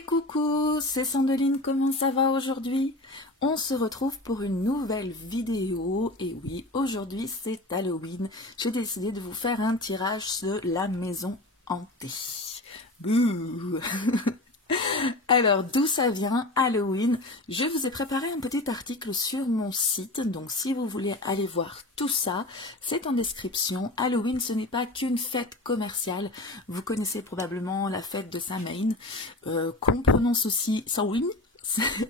Et coucou, c'est Sandeline, comment ça va aujourd'hui? On se retrouve pour une nouvelle vidéo, et oui, aujourd'hui c'est Halloween. J'ai décidé de vous faire un tirage de la maison hantée. Bouh. Alors, d'où ça vient, Halloween? Je vous ai préparé un petit article sur mon site, donc si vous voulez aller voir tout ça, c'est en description. Halloween, ce n'est pas qu'une fête commerciale. Vous connaissez probablement la fête de Samhain, qu'on prononce aussi Samhain.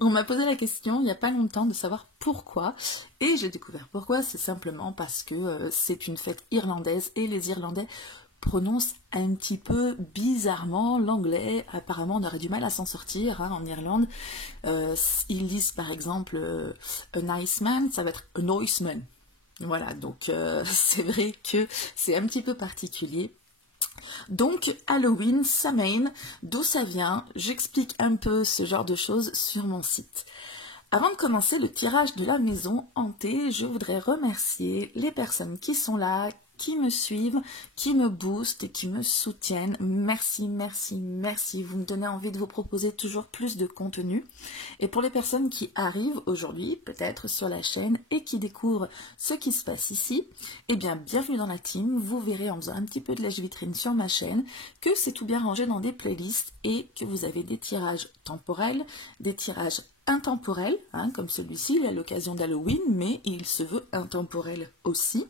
On m'a posé la question il n'y a pas longtemps de savoir pourquoi, et j'ai découvert pourquoi. C'est simplement parce que c'est une fête irlandaise, et les Irlandais prononce un petit peu bizarrement l'anglais. Apparemment, on aurait du mal à s'en sortir en Irlande. Ils disent par exemple un Iceman, ça va être un Iceman. Voilà, donc c'est vrai que c'est un petit peu particulier. Donc Halloween, Samhain, d'où ça vient? J'explique un peu ce genre de choses sur mon site. Avant de commencer le tirage de la maison hantée, je voudrais remercier les personnes qui sont là, qui me suivent, qui me boostent et qui me soutiennent. Merci, merci, merci. Vous me donnez envie de vous proposer toujours plus de contenu. Et pour les personnes qui arrivent aujourd'hui, peut-être sur la chaîne, et qui découvrent ce qui se passe ici, eh bien, bienvenue dans la team. Vous verrez en faisant un petit peu de lèche-vitrine sur ma chaîne que c'est tout bien rangé dans des playlists et que vous avez des tirages temporels, des tirages intemporel, comme celui-ci, il est à l'occasion d'Halloween, mais il se veut intemporel aussi.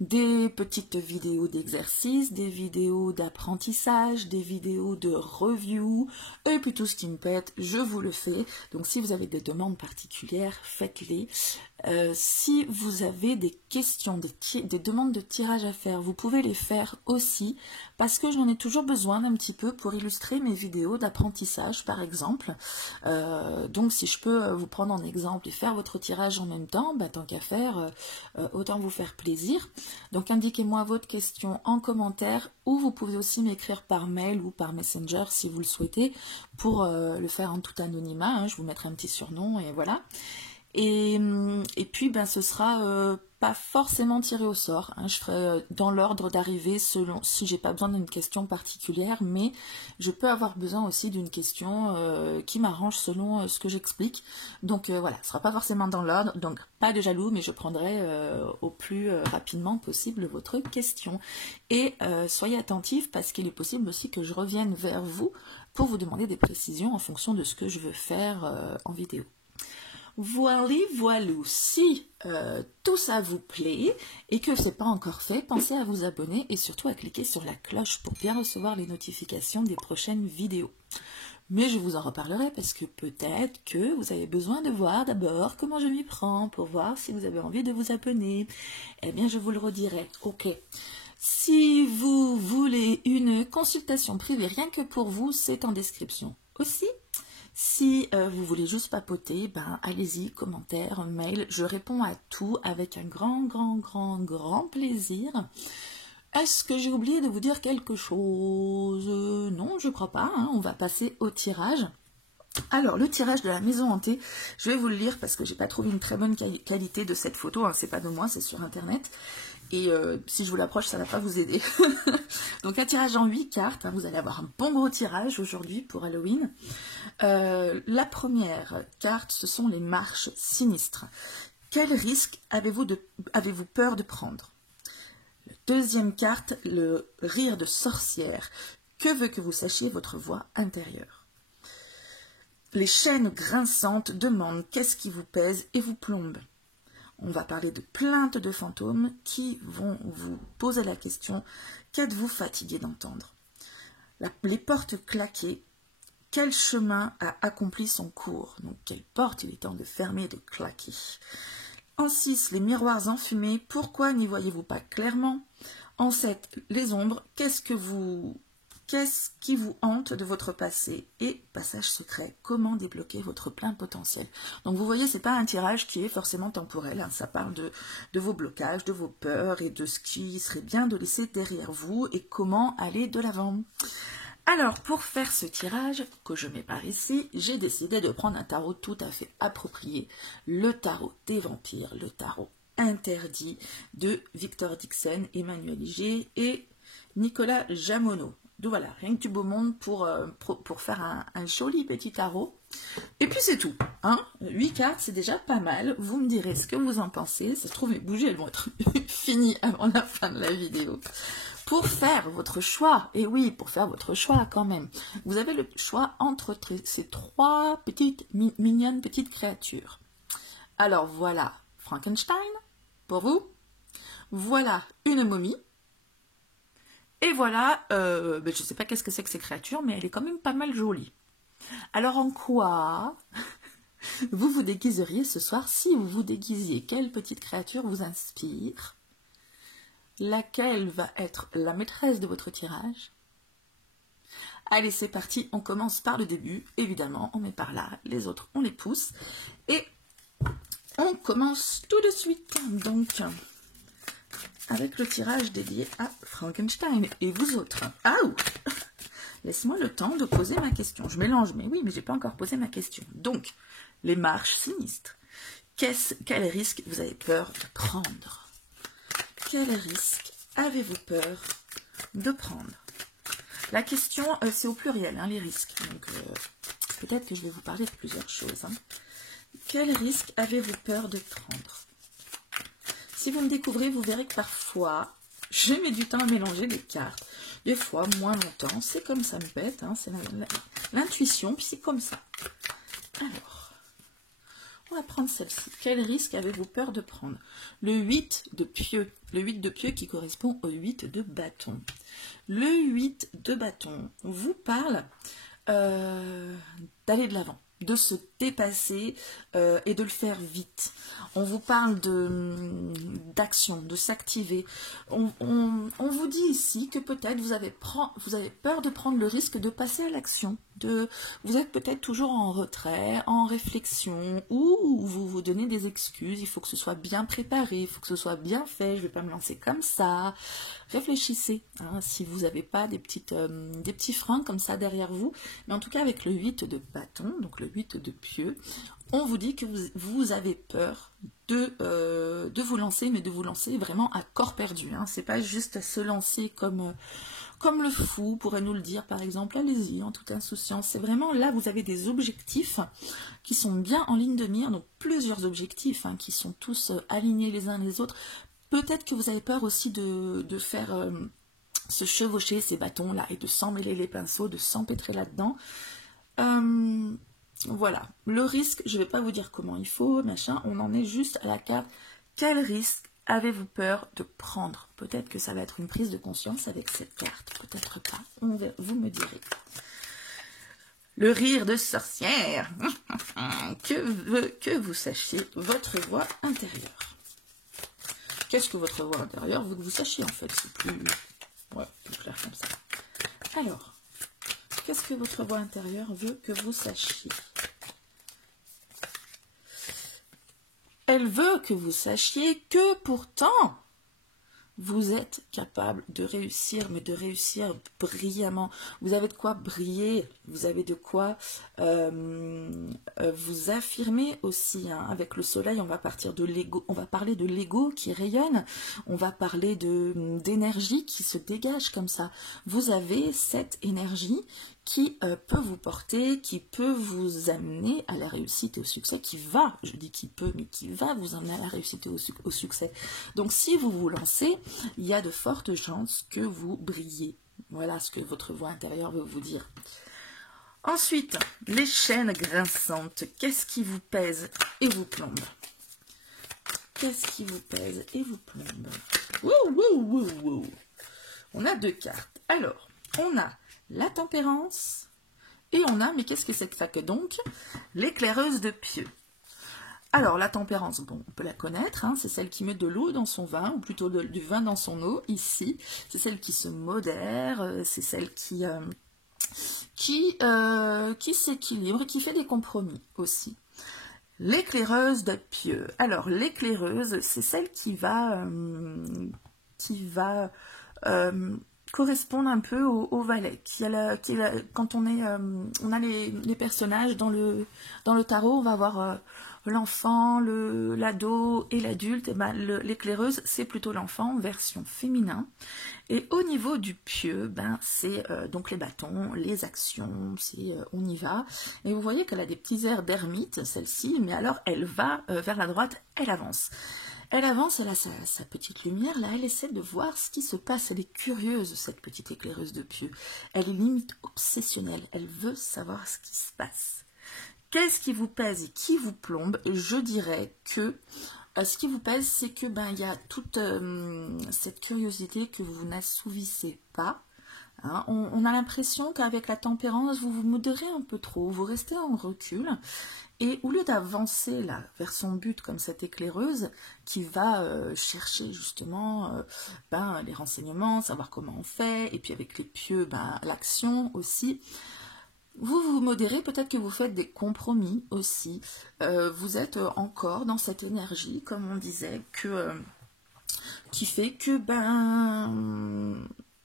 Des petites vidéos d'exercice, des vidéos d'apprentissage, des vidéos de review, et puis tout ce qui me pète, je vous le fais. Donc si vous avez des demandes particulières, faites-les. Si vous avez des questions, des demandes de tirage à faire, vous pouvez les faire aussi, parce que j'en ai toujours besoin d'un petit peu pour illustrer mes vidéos d'apprentissage, par exemple. Donc si je peux vous prendre en exemple et faire votre tirage en même temps, tant qu'à faire, autant vous faire plaisir. Donc indiquez-moi votre question en commentaire, ou vous pouvez aussi m'écrire par mail ou par Messenger si vous le souhaitez, pour le faire en tout anonymat. Je vous mettrai un petit surnom et voilà. Et puis ce sera pas forcément tiré au sort, je ferai dans l'ordre d'arrivée selon si j'ai pas besoin d'une question particulière, mais je peux avoir besoin aussi d'une question qui m'arrange selon ce que j'explique. Donc voilà, ce sera pas forcément dans l'ordre, donc pas de jaloux, mais je prendrai au plus rapidement possible votre question. Et soyez attentifs, parce qu'il est possible aussi que je revienne vers vous pour vous demander des précisions en fonction de ce que je veux faire en vidéo. Voilà, voilou, si tout ça vous plaît et que ce n'est pas encore fait, pensez à vous abonner et surtout à cliquer sur la cloche pour bien recevoir les notifications des prochaines vidéos. Mais je vous en reparlerai parce que peut-être que vous avez besoin de voir d'abord comment je m'y prends pour voir si vous avez envie de vous abonner. Eh bien, je vous le redirai. Ok. Si vous voulez une consultation privée rien que pour vous, c'est en description aussi. Si vous voulez juste papoter, allez-y, commentaires, mail, je réponds à tout avec un grand plaisir. Est-ce que j'ai oublié de vous dire quelque chose? Non, je crois pas, on va passer au tirage. Alors, le tirage de la maison hantée, je vais vous le lire parce que j'ai pas trouvé une très bonne qualité de cette photo, c'est pas de moi, c'est sur internet. Et si je vous l'approche, ça ne va pas vous aider. Donc un tirage en 8 cartes, vous allez avoir un bon gros tirage aujourd'hui pour Halloween. La première carte, ce sont les marches sinistres. Quel risque avez-vous peur de prendre? La deuxième carte, le rire de sorcière. Que veut que vous sachiez votre voix intérieure? Les chaînes grinçantes demandent qu'est-ce qui vous pèse et vous plombe. On va parler de plaintes de fantômes qui vont vous poser la question: qu'êtes-vous fatigué d'entendre? Les portes claquées. Quel chemin a accompli son cours? Donc, quelle porte il est temps de fermer et de claquer? En 6, les miroirs enfumés. Pourquoi n'y voyez-vous pas clairement? En 7, les ombres. Qu'est-ce qui vous hante de votre passé? Et passage secret, comment débloquer votre plein potentiel? Donc vous voyez, c'est pas un tirage qui est forcément temporel, ça parle de vos blocages, de vos peurs et de ce qui serait bien de laisser derrière vous et comment aller de l'avant. Alors, pour faire ce tirage que je mets par ici, j'ai décidé de prendre un tarot tout à fait approprié, le tarot des vampires, le tarot interdit de Victor Dixon, Emmanuel Iger et Nicolas Jamonot. Donc voilà, rien que du beau monde pour faire un joli petit tarot. Et puis c'est tout. Hein, 8 cartes, c'est déjà pas mal. Vous me direz ce que vous en pensez. Ça se trouve, les bougies, elles vont être finies avant la fin de la vidéo. Pour faire votre choix, et oui, pour faire votre choix quand même, vous avez le choix entre ces 3 petites, mignonnes petites créatures. Alors voilà, Frankenstein, pour vous. Voilà, une momie. Et voilà, je ne sais pas qu'est-ce que c'est que ces créatures, mais elle est quand même pas mal jolie. Alors en quoi vous vous déguiseriez ce soir si vous vous déguisiez? Quelle petite créature vous inspire? Laquelle va être la maîtresse de votre tirage? Allez, c'est parti, on commence par le début. Évidemment, on met par là, les autres, on les pousse. Et on commence tout de suite. Donc, avec le tirage dédié à Frankenstein. Et vous autres? Ah, laisse-moi le temps de poser ma question. Je mélange, mais oui, mais je n'ai pas encore posé ma question. Donc, les marches sinistres. Quel risque vous avez peur de prendre? Quel risque avez-vous peur de prendre? La question, c'est au pluriel, hein, les risques. Donc, peut-être que je vais vous parler de plusieurs choses. Hein. Quel risque avez-vous peur de prendre? Si vous me découvrez, vous verrez que parfois, je mets du temps à mélanger les cartes. Des fois, moins longtemps. C'est comme ça me pète. Hein, c'est l'intuition, puis c'est comme ça. Alors, on va prendre celle-ci. Quel risque avez-vous peur de prendre? Le 8 de pieux. Le 8 de pieux qui correspond au 8 de bâton. Le 8 de bâton vous parle d'aller de l'avant, de se dépasser et de le faire vite. On vous parle d'action, de s'activer. On vous dit ici que peut-être vous avez peur de prendre le risque de passer à l'action. Vous êtes peut-être toujours en retrait, en réflexion, ou vous vous donnez des excuses. Il faut que ce soit bien préparé, il faut que ce soit bien fait. Je ne vais pas me lancer comme ça. Réfléchissez, hein, si vous n'avez pas des petits freins comme ça derrière vous. Mais en tout cas, avec le 8 de bâton, donc le 8 de pieux, on vous dit que vous avez peur de vous lancer, mais de vous lancer vraiment à corps perdu. Hein. C'est pas juste se lancer comme le fou pourrait nous le dire, par exemple, allez-y, en toute insouciance. C'est vraiment là, vous avez des objectifs qui sont bien en ligne de mire, donc plusieurs objectifs hein, qui sont tous alignés les uns les autres. Peut-être que vous avez peur aussi de faire se chevaucher ces bâtons-là et de s'emmêler les pinceaux, de s'empêtrer là-dedans. Voilà, le risque, je ne vais pas vous dire comment il faut, machin, on en est juste à la carte. Quel risque avez-vous peur de prendre? Peut-être que ça va être une prise de conscience avec cette carte, peut-être pas, vous me direz. Le rire de sorcière, que vous sachiez votre voix intérieure. Qu'est-ce que votre voix intérieure veut que vous sachiez en fait? C'est plus clair comme ça. Alors, qu'est-ce que votre voix intérieure veut que vous sachiez? Elle veut que vous sachiez que pourtant, vous êtes capable de réussir, mais de réussir brillamment. Vous avez de quoi briller, vous avez de quoi vous affirmer aussi. Hein. Avec le soleil, on va partir de l'ego, on va parler de l'ego qui rayonne, on va parler d'énergie qui se dégage comme ça. Vous avez cette énergie qui peut vous porter, qui peut vous amener à la réussite et au succès, qui va, je dis qui peut, mais qui va vous amener à la réussite et au succès. Donc si vous vous lancez, il y a de fortes chances que vous brillez. Voilà ce que votre voix intérieure veut vous dire. Ensuite, les chaînes grinçantes, qu'est-ce qui vous pèse et vous plombe? Qu'est-ce qui vous pèse et vous plombe? Wouh. On a 2 cartes. Alors, on a la tempérance et on a, mais qu'est-ce que c'est que ça que donc? L'éclaireuse de pieux. Alors, la tempérance, bon, on peut la connaître, hein, c'est celle qui met de l'eau dans son vin, ou plutôt du vin dans son eau, ici. C'est celle qui se modère, c'est celle qui s'équilibre et qui fait des compromis aussi. L'éclaireuse de pieux. Alors, l'éclaireuse, c'est celle qui va correspondent un peu au valet. Quand on a les personnages dans le tarot, on va avoir l'enfant, l'ado et l'adulte. Et ben, l'éclaireuse, c'est plutôt l'enfant, version féminin. Et au niveau du pieu, ben, c'est donc les bâtons, les actions, c'est on y va. Et vous voyez qu'elle a des petits airs d'ermite, celle-ci, mais alors elle va vers la droite, elle avance. Elle avance, elle a sa petite lumière, là, elle essaie de voir ce qui se passe. Elle est curieuse, cette petite éclaireuse de pieu. Elle est limite obsessionnelle, elle veut savoir ce qui se passe. Qu'est-ce qui vous pèse et qui vous plombe? Et je dirais que ce qui vous pèse, c'est que il y a toute cette curiosité que vous n'assouvissez pas. Hein. On a l'impression qu'avec la tempérance, vous vous modérez un peu trop, vous restez en recul. Et au lieu d'avancer là vers son but comme cette éclaireuse qui va chercher justement les renseignements, savoir comment on fait, et puis avec les pieux, l'action aussi, vous vous modérez, peut-être que vous faites des compromis aussi. Vous êtes encore dans cette énergie, comme on disait, qui fait que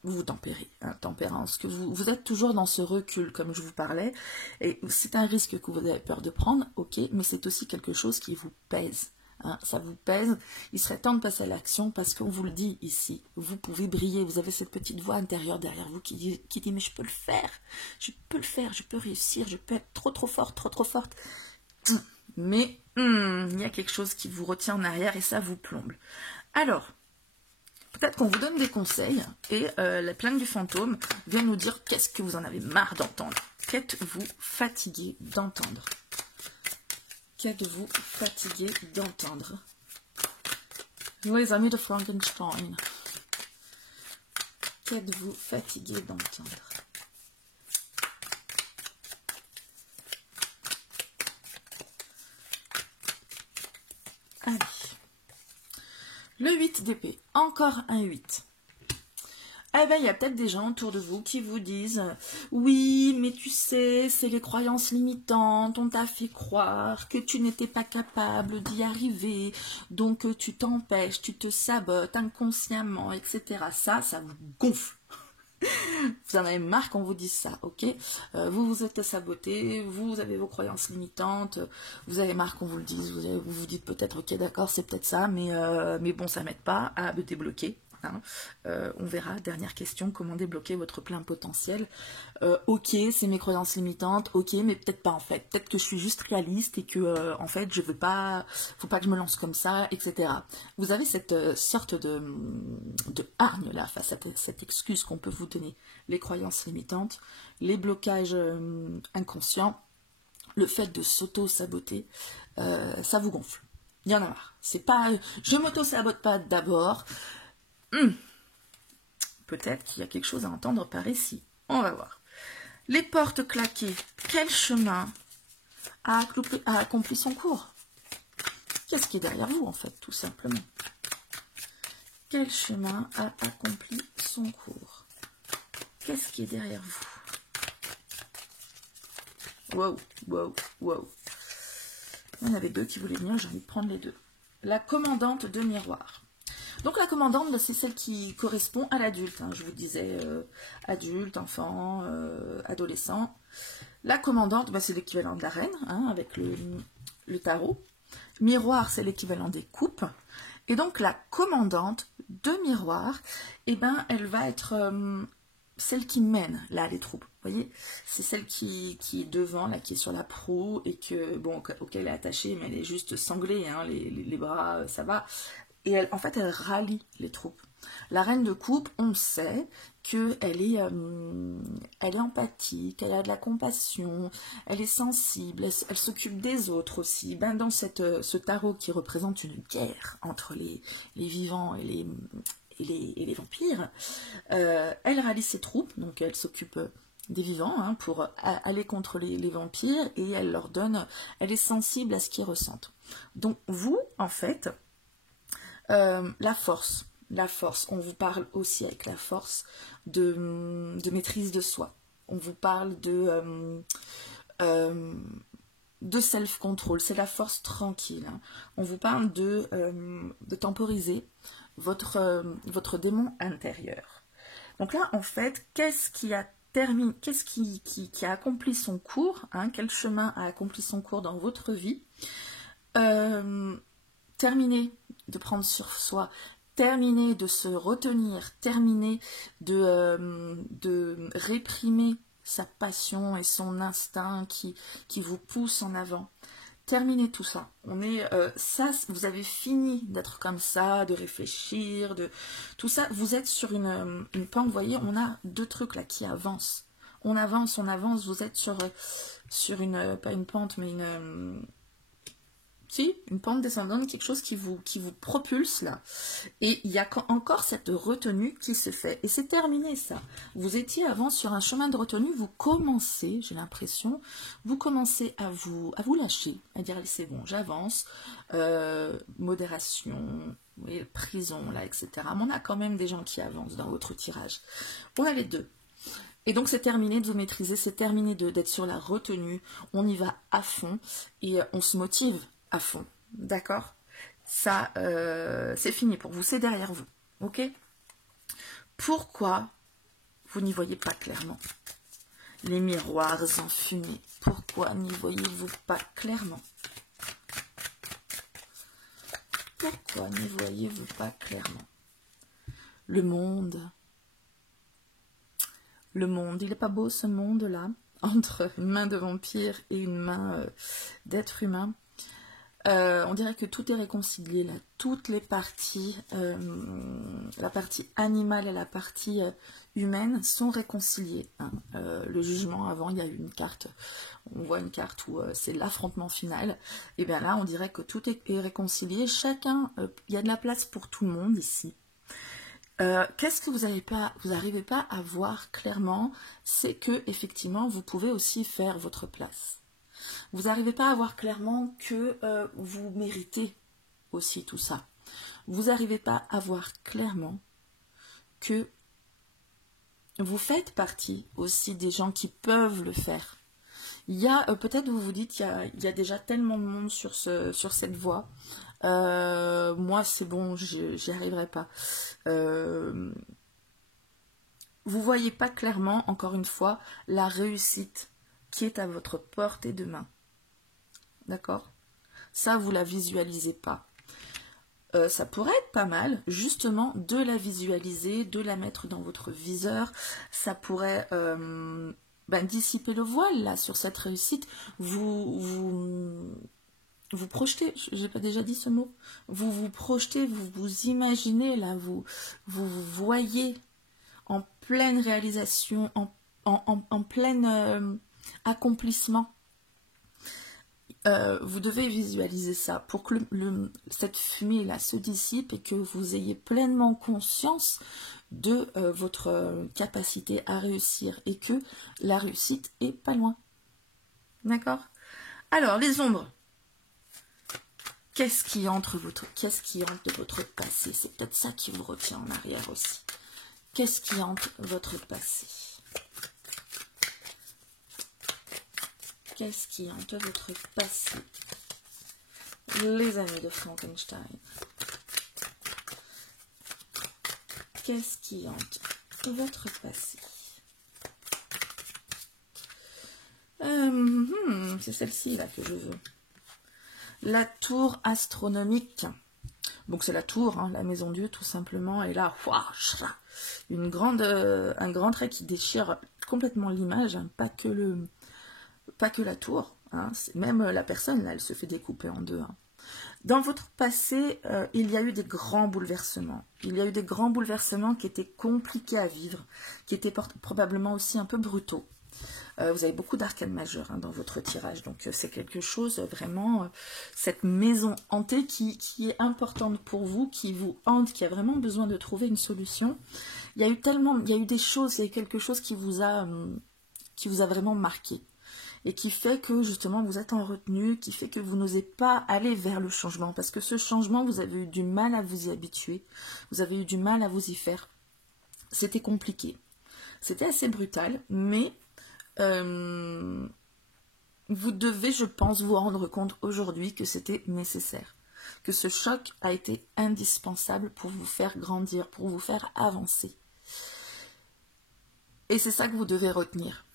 vous vous tempérez, hein, tempérance, que vous êtes toujours dans ce recul, comme je vous parlais, et c'est un risque que vous avez peur de prendre, ok, mais c'est aussi quelque chose qui vous pèse, hein, ça vous pèse, il serait temps de passer à l'action, parce qu'on vous le dit ici, vous pouvez briller, vous avez cette petite voix intérieure derrière vous qui dit mais je peux le faire, je peux réussir, je peux être trop forte, mais il y a quelque chose qui vous retient en arrière et ça vous plombe. Alors, peut-être qu'on vous donne des conseils et la plainte du fantôme vient nous dire qu'est-ce que vous en avez marre d'entendre. Qu'êtes-vous fatigué d'entendre? Qu'êtes-vous fatigué d'entendre? Les amis de Frankenstein. Qu'êtes-vous fatigué d'entendre? Allez. Le 8 d'épée, encore un 8. Eh bien, il y a peut-être des gens autour de vous qui vous disent « Oui, mais tu sais, c'est les croyances limitantes, on t'a fait croire que tu n'étais pas capable d'y arriver, donc tu t'empêches, tu te sabotes inconsciemment, etc. » Ça vous gonfle. Vous en avez marre qu'on vous dise ça, ok? Vous vous êtes saboté, vous avez vos croyances limitantes, vous avez marre qu'on vous le dise, vous vous dites peut-être, ok, d'accord, c'est peut-être ça, mais bon, ça m'aide pas à me débloquer. Hein. On verra, dernière question, comment débloquer votre plein potentiel. Ok, c'est mes croyances limitantes, ok, mais peut-être pas en fait. Peut-être que je suis juste réaliste et que en fait, je veux pas, faut pas que je me lance comme ça, etc. Vous avez cette sorte de hargne là face à cette excuse qu'on peut vous donner. Les croyances limitantes, les blocages inconscients, le fait de s'auto-saboter, ça vous gonfle. Il y en a marre. C'est pas, je m'auto-sabote pas d'abord. Peut-être qu'il y a quelque chose à entendre par ici. On va voir. Les portes claquées. Quel chemin a accompli son cours? Qu'est-ce qui est derrière vous, en fait, tout simplement? Quel chemin a accompli son cours? Qu'est-ce qui est derrière vous? Wow. Il y en avait deux qui voulaient venir, j'ai envie de prendre les deux. La commandante de miroir. Donc la commandante, c'est celle qui correspond à l'adulte. Hein. Je vous disais adulte, enfant, adolescent. La commandante, c'est l'équivalent de la reine, hein, avec le tarot. Miroir, c'est l'équivalent des coupes. Et donc la commandante de miroir, elle va être celle qui mène là les troupes. Vous voyez, c'est celle qui est devant, là, qui est sur la proue et que auquel elle est attachée, mais elle est juste sanglée, hein, les bras, ça va. Et elle rallie les troupes. La reine de coupe, on sait qu'elle est empathique, elle a de la compassion, elle est sensible, elle s'occupe des autres aussi. Dans ce tarot qui représente une guerre entre les vivants et les vampires, elle rallie ses troupes, donc elle s'occupe des vivants hein, pour aller contre les vampires et elle est sensible à ce qu'ils ressentent. Donc vous, en fait, la force, on vous parle aussi avec la force de maîtrise de soi. On vous parle de self-control, c'est la force tranquille. Hein. On vous parle de temporiser votre démon intérieur. Donc là, en fait, qu'est-ce qui a terminé, qu'est-ce qui a accompli son cours, hein, quel chemin a accompli son cours dans votre vie? Terminer de prendre sur soi, terminer de se retenir, terminer de réprimer sa passion et son instinct qui vous pousse en avant. Terminez tout ça. Ça, vous avez fini d'être comme ça, de réfléchir, de tout ça. Vous êtes sur une pente. Vous voyez, on a deux trucs là qui avancent. On avance. Vous êtes sur une, pas une pente, mais une pente descendante, quelque chose qui vous propulse là. Et il y a encore cette retenue qui se fait. Et c'est terminé ça. Vous étiez avant sur un chemin de retenue, vous commencez, j'ai l'impression, vous commencez à vous lâcher, à dire c'est bon, j'avance, modération, oui, prison là, etc. Mais on a quand même des gens qui avancent dans votre tirage. On a les deux. Et donc c'est terminé de vous maîtriser, c'est terminé d'être sur la retenue, on y va à fond et on se motive à fond, d'accord? Ça, c'est fini pour vous, c'est derrière vous, ok? Pourquoi vous n'y voyez pas clairement? Les miroirs enfumés, pourquoi n'y voyez-vous pas clairement? Pourquoi n'y voyez-vous pas clairement? Le monde, il n'est pas beau ce monde-là, entre une main de vampire et une main d'être humain. On dirait que tout est réconcilié là, toutes les parties, la partie animale et la partie humaine sont réconciliées. Hein. Le jugement, avant, il y a eu une carte, on voit une carte où c'est l'affrontement final. Et bien là, on dirait que tout est réconcilié. Chacun, il y a de la place pour tout le monde ici. Qu'est-ce que vous n'arrivez pas à voir clairement? C'est que effectivement, vous pouvez aussi faire votre place. Vous n'arrivez pas à voir clairement que vous méritez aussi tout ça. Vous n'arrivez pas à voir clairement que vous faites partie aussi des gens qui peuvent le faire. Il y a, peut-être vous vous dites, il y a déjà tellement de monde sur cette voie. Moi, c'est bon, j'y arriverai pas. Vous voyez pas clairement, encore une fois, la réussite qui est à votre portée de main. D'accord? Ça, vous la visualisez pas. Ça pourrait être pas mal, justement, de la visualiser, de la mettre dans votre viseur. Ça pourrait dissiper le voile, là, sur cette réussite. Vous projetez, j'ai pas déjà dit ce mot, vous vous projetez, vous vous imaginez, là, vous voyez en pleine réalisation, en plein accomplissement. Vous devez visualiser ça pour que cette fumée-là se dissipe et que vous ayez pleinement conscience de votre capacité à réussir et que la réussite est pas loin. D'accord? Alors, les ombres. Qu'est-ce qui entre de votre passé? C'est peut-être ça qui vous retient en arrière aussi. Qu'est-ce qui hante votre passé? Qu'est-ce qui hante votre passé? Les amis de Frankenstein. Qu'est-ce qui hante votre passé? C'est celle-ci là que je veux. La tour astronomique. Donc c'est la tour, hein, la maison Dieu tout simplement. Et là, un grand trait qui déchire complètement l'image, hein, pas que la tour, hein, même la personne, là, elle se fait découper en deux. Hein. Dans votre passé, il y a eu des grands bouleversements. Il y a eu des grands bouleversements qui étaient compliqués à vivre, qui étaient probablement aussi un peu brutaux. Vous avez beaucoup d'arcanes majeures dans votre tirage, donc c'est quelque chose vraiment, cette maison hantée qui est importante pour vous, qui vous hante, qui a vraiment besoin de trouver une solution. Il y a eu des choses, il y a eu quelque chose qui vous a vraiment marqué. Et qui fait que justement vous êtes en retenue, qui fait que vous n'osez pas aller vers le changement. Parce que ce changement, vous avez eu du mal à vous y habituer, vous avez eu du mal à vous y faire. C'était compliqué. C'était assez brutal, mais vous devez, je pense, vous rendre compte aujourd'hui que c'était nécessaire. Que ce choc a été indispensable pour vous faire grandir, pour vous faire avancer. Et c'est ça que vous devez retenir.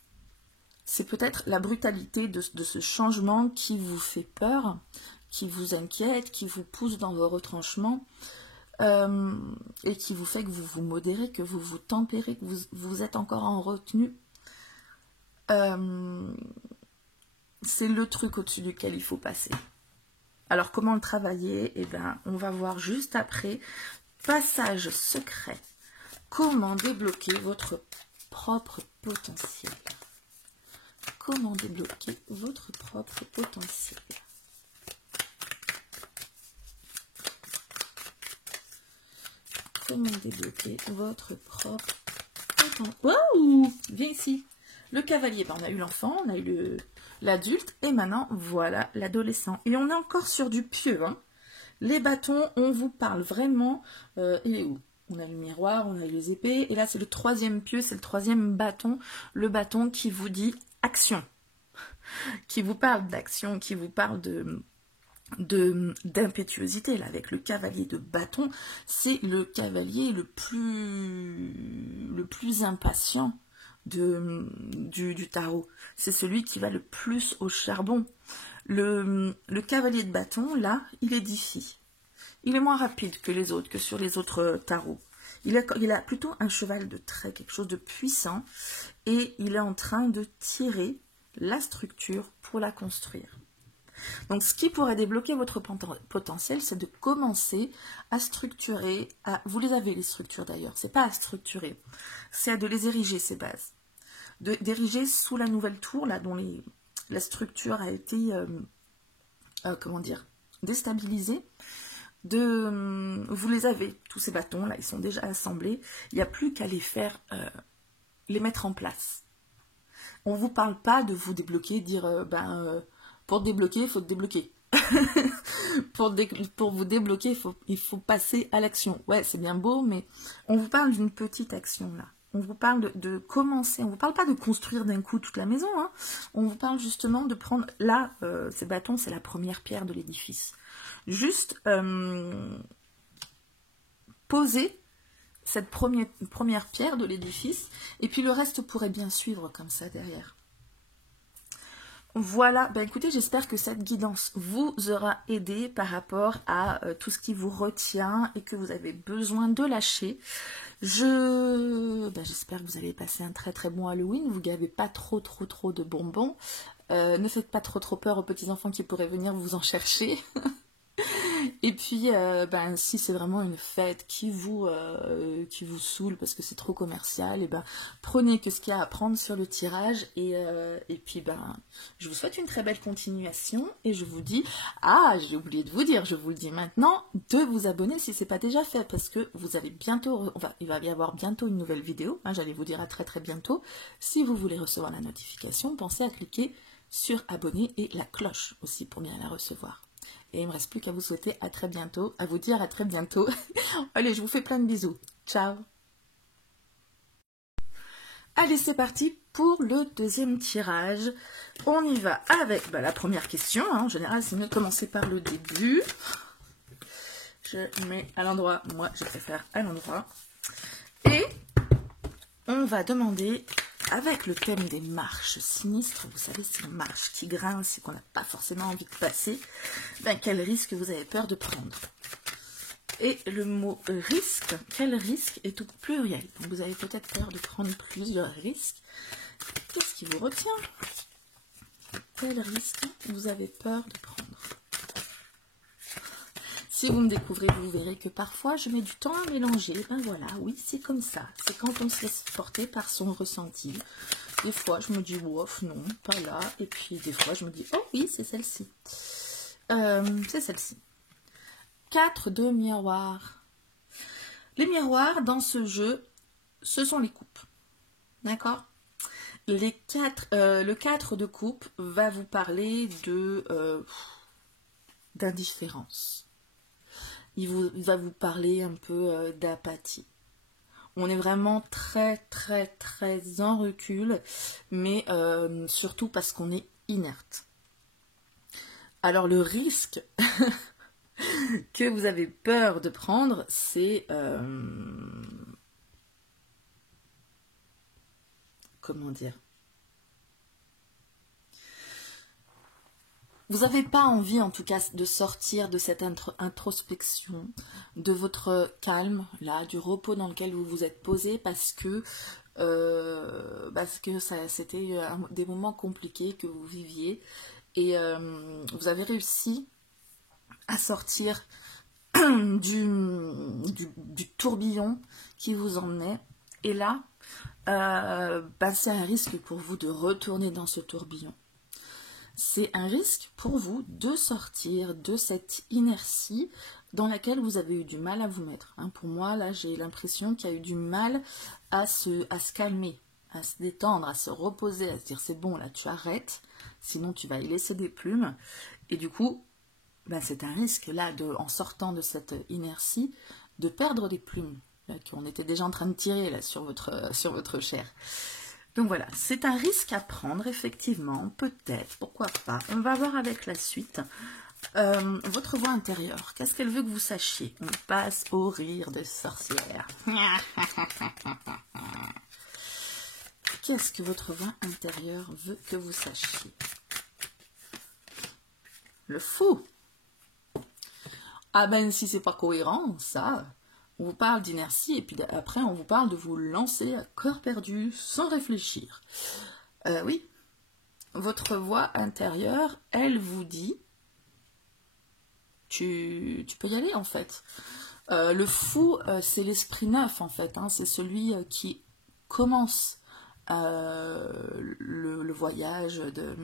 C'est peut-être la brutalité de ce changement qui vous fait peur, qui vous inquiète, qui vous pousse dans vos retranchements, et qui vous fait que vous vous modérez, que vous vous tempérez, que vous êtes encore en retenue. C'est le truc au-dessus duquel il faut passer. Alors comment le travailler? Eh bien, on va voir juste après. Passage secret. Comment débloquer votre propre potentiel? Comment débloquer votre propre potentiel? Comment débloquer votre propre potentiel? Waouh! Viens ici. Le cavalier, ben, on a eu l'enfant, on a eu l'adulte, et maintenant, voilà l'adolescent. Et on est encore sur du pieux. Hein. Les bâtons, on vous parle vraiment... il est où? On a le miroir, on a les épées, et là, c'est le troisième pieu, c'est le troisième bâton, le bâton qui vous dit action, qui vous parle d'action, qui vous parle d'impétuosité. Là, avec le cavalier de bâton, c'est le cavalier le plus impatient du tarot. C'est celui qui va le plus au charbon. Le cavalier de bâton, là, il édifie. Il est moins rapide que les autres, que sur les autres tarots. Il a plutôt un cheval de trait, quelque chose de puissant, et il est en train de tirer la structure pour la construire. Donc, ce qui pourrait débloquer votre potentiel, c'est de commencer à structurer, vous les avez les structures d'ailleurs, c'est pas à structurer, c'est de les ériger, ces bases. D'ériger sous la nouvelle tour, là, dont la structure a été, comment dire, déstabilisée. Vous les avez, tous ces bâtons, là, ils sont déjà assemblés, il n'y a plus qu'à les faire, les mettre en place. On ne vous parle pas de vous débloquer, dire, pour débloquer, il faut te débloquer. Pour vous débloquer, il faut passer à l'action. Ouais, c'est bien beau, mais on vous parle d'une petite action là. On vous parle de commencer. On ne vous parle pas de construire d'un coup toute la maison. Hein. On vous parle justement de prendre... Là, ces bâtons, c'est la première pierre de l'édifice. Juste poser cette première pierre de l'édifice, et puis le reste pourrait bien suivre comme ça derrière. Voilà, ben écoutez, j'espère que cette guidance vous aura aidé par rapport à tout ce qui vous retient et que vous avez besoin de lâcher. J'espère que vous avez passé un très très bon Halloween, vous gavez pas trop de bonbons, ne faites pas trop peur aux petits enfants qui pourraient venir vous en chercher. Et puis, si c'est vraiment une fête qui vous saoule parce que c'est trop commercial, et prenez que ce qu'il y a à prendre sur le tirage. Et puis, je vous souhaite une très belle continuation. Et je vous dis, j'ai oublié de vous dire, je vous le dis maintenant, de vous abonner si ce n'est pas déjà fait. Parce que vous allez bientôt, il va y avoir bientôt une nouvelle vidéo. Hein, j'allais vous dire à très bientôt. Si vous voulez recevoir la notification, pensez à cliquer sur abonner et la cloche aussi pour bien la recevoir. Et il ne me reste plus qu'à vous souhaiter à très bientôt, à vous dire à très bientôt. Allez, je vous fais plein de bisous. Ciao. Allez, c'est parti pour le deuxième tirage. On y va avec la première question. Hein. En général, c'est mieux de commencer par le début. Je mets à l'endroit. Moi, je préfère à l'endroit. Et on va demander... Avec le thème des marches sinistres, vous savez, ces marches qui grincent et qu'on n'a pas forcément envie de passer, quel risque vous avez peur de prendre? Et le mot risque, quel risque est au pluriel? Donc vous avez peut-être peur de prendre plusieurs risques. Qu'est-ce qui vous retient? Quel risque vous avez peur de prendre? Si vous me découvrez, vous verrez que parfois je mets du temps à mélanger. Voilà, oui, c'est comme ça. C'est quand on se laisse porter par son ressenti. Des fois, je me dis, ouf, non, pas là. Et puis, des fois, je me dis, oh oui, c'est celle-ci. C'est celle-ci. 4 de miroirs. Les miroirs, dans ce jeu, ce sont les coupes. D'accord? Le 4 de coupe va vous parler d'indifférence. Il va vous parler un peu d'apathie. On est vraiment très en recul, mais surtout parce qu'on est inerte. Alors le risque que vous avez peur de prendre, c'est comment dire, vous n'avez pas envie, en tout cas, de sortir de cette introspection, de votre calme, là, du repos dans lequel vous vous êtes posé, parce que c'était des moments compliqués que vous viviez, et vous avez réussi à sortir du tourbillon qui vous emmenait, et là, c'est un risque pour vous de retourner dans ce tourbillon. C'est un risque pour vous de sortir de cette inertie dans laquelle vous avez eu du mal à vous mettre. Pour moi, là, j'ai l'impression qu'il y a eu du mal à se calmer, à se détendre, à se reposer, à se dire c'est bon, là, tu arrêtes, sinon tu vas y laisser des plumes. Et du coup, c'est un risque, là, en sortant de cette inertie, de perdre des plumes qu'on était déjà en train de tirer là, sur votre chair. Donc voilà, c'est un risque à prendre, effectivement, peut-être, pourquoi pas. On va voir avec la suite. Votre voix intérieure, qu'est-ce qu'elle veut que vous sachiez? On passe au rire de sorcière. Qu'est-ce que votre voix intérieure veut que vous sachiez? Le fou. Ah ben, si c'est pas cohérent, ça... On vous parle d'inertie et puis après on vous parle de vous lancer à corps perdu sans réfléchir. Oui, votre voix intérieure, elle vous dit, tu peux y aller en fait. Le fou, c'est l'esprit neuf en fait, c'est celui qui commence le voyage de...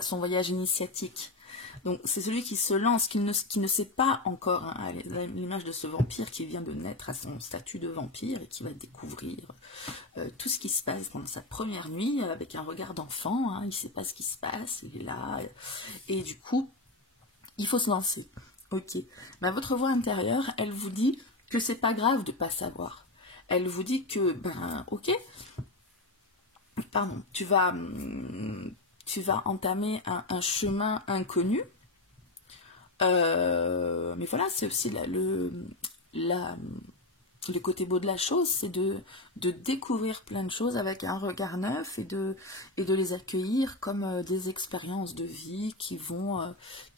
son voyage initiatique. Donc c'est celui qui se lance, qui ne sait pas encore, l'image de ce vampire qui vient de naître à son statut de vampire et qui va découvrir tout ce qui se passe pendant sa première nuit avec un regard d'enfant, il ne sait pas ce qui se passe, il est là, et du coup, il faut se lancer. Ok, votre voix intérieure, elle vous dit que c'est pas grave de ne pas savoir. Elle vous dit que, ok, pardon, tu vas entamer un chemin inconnu. Mais voilà, c'est aussi le côté beau de la chose, c'est de découvrir plein de choses avec un regard neuf et de les accueillir comme des expériences de vie qui vont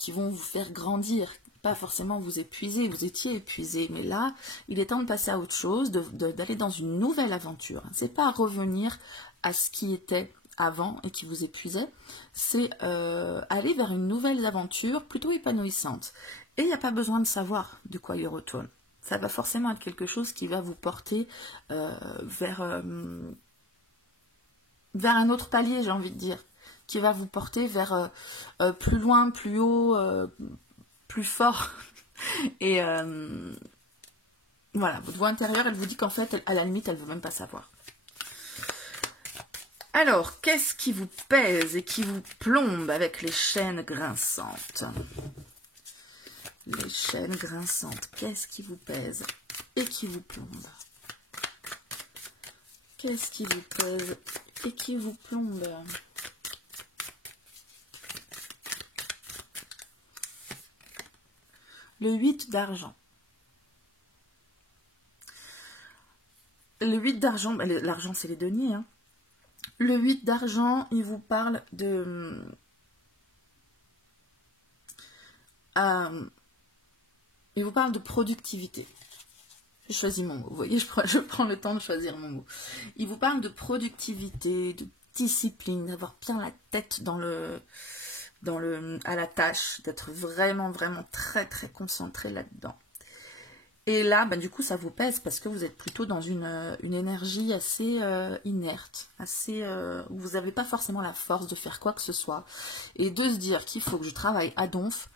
vous faire grandir, pas forcément vous épuiser. Vous étiez épuisé, mais là, il est temps de passer à autre chose, d'aller dans une nouvelle aventure. C'est pas revenir à ce qui était avant et qui vous épuisait, c'est aller vers une nouvelle aventure plutôt épanouissante. Et il n'y a pas besoin de savoir de quoi il retourne. Ça va forcément être quelque chose qui va vous porter vers un autre palier, j'ai envie de dire, qui va vous porter vers plus loin, plus haut, plus fort. Et voilà, votre voix intérieure, elle vous dit qu'en fait, à la limite, elle ne veut même pas savoir. Alors, qu'est-ce qui vous pèse et qui vous plombe avec les chaînes grinçantes? Les chaînes grinçantes, qu'est-ce qui vous pèse et qui vous plombe? Qu'est-ce qui vous pèse et qui vous plombe? Le 8 d'argent. Le 8 d'argent, l'argent c'est les deniers, Le 8 d'argent, il vous parle de... il vous parle de productivité. Je choisis mon mot, vous voyez, je prends le temps de choisir mon mot. Il vous parle de productivité, de discipline, d'avoir bien la tête à la tâche, d'être vraiment, vraiment très, très concentré là-dedans. Et là, du coup, ça vous pèse parce que vous êtes plutôt dans une énergie assez inerte, où vous n'avez pas forcément la force de faire quoi que ce soit. Et de se dire qu'il faut que je travaille à donf,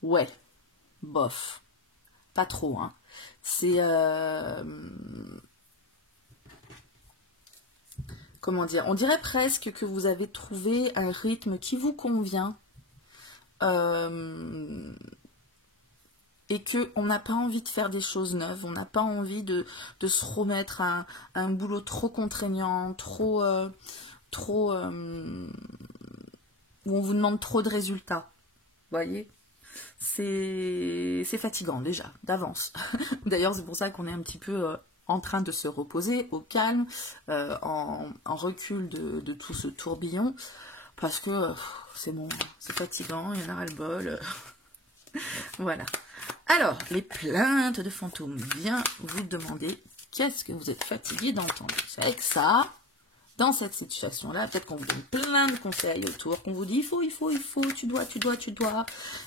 ouais, bof, pas trop. C'est... comment dire? On dirait presque que vous avez trouvé un rythme qui vous convient. Et qu'on n'a pas envie de faire des choses neuves, on n'a pas envie de se remettre à un boulot trop contraignant, où on vous demande trop de résultats, voyez. c'est fatigant déjà, d'avance. D'ailleurs, c'est pour ça qu'on est un petit peu en train de se reposer au calme, en recul de tout ce tourbillon, parce que c'est bon, c'est fatigant, il y en a ras-le-bol. Voilà. Alors, les plaintes de fantômes, viens vous demander qu'est-ce que vous êtes fatigué d'entendre. C'est avec ça, dans cette situation-là, peut-être qu'on vous donne plein de conseils autour, qu'on vous dit il faut, tu dois,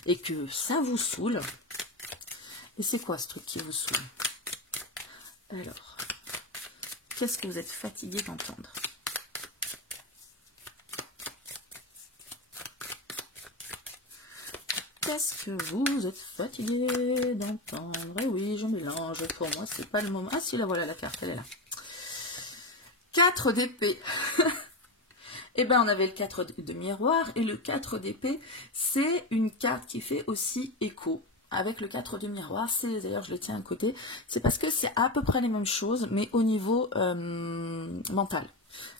et que ça vous saoule. Et c'est quoi ce truc qui vous saoule? Alors, qu'est-ce que vous êtes fatigué d'entendre? Qu'est-ce que vous êtes fatigué d'entendre? Eh oui, je mélange, pour moi, c'est pas le moment. Ah si, la voilà, la carte, elle est là. 4 d'épée. Eh bien, on avait le 4 de miroir, et le 4 d'épée, c'est une carte qui fait aussi écho. Avec le 4 de miroir, c'est d'ailleurs je le tiens à côté, c'est parce que c'est à peu près les mêmes choses, mais au niveau mental.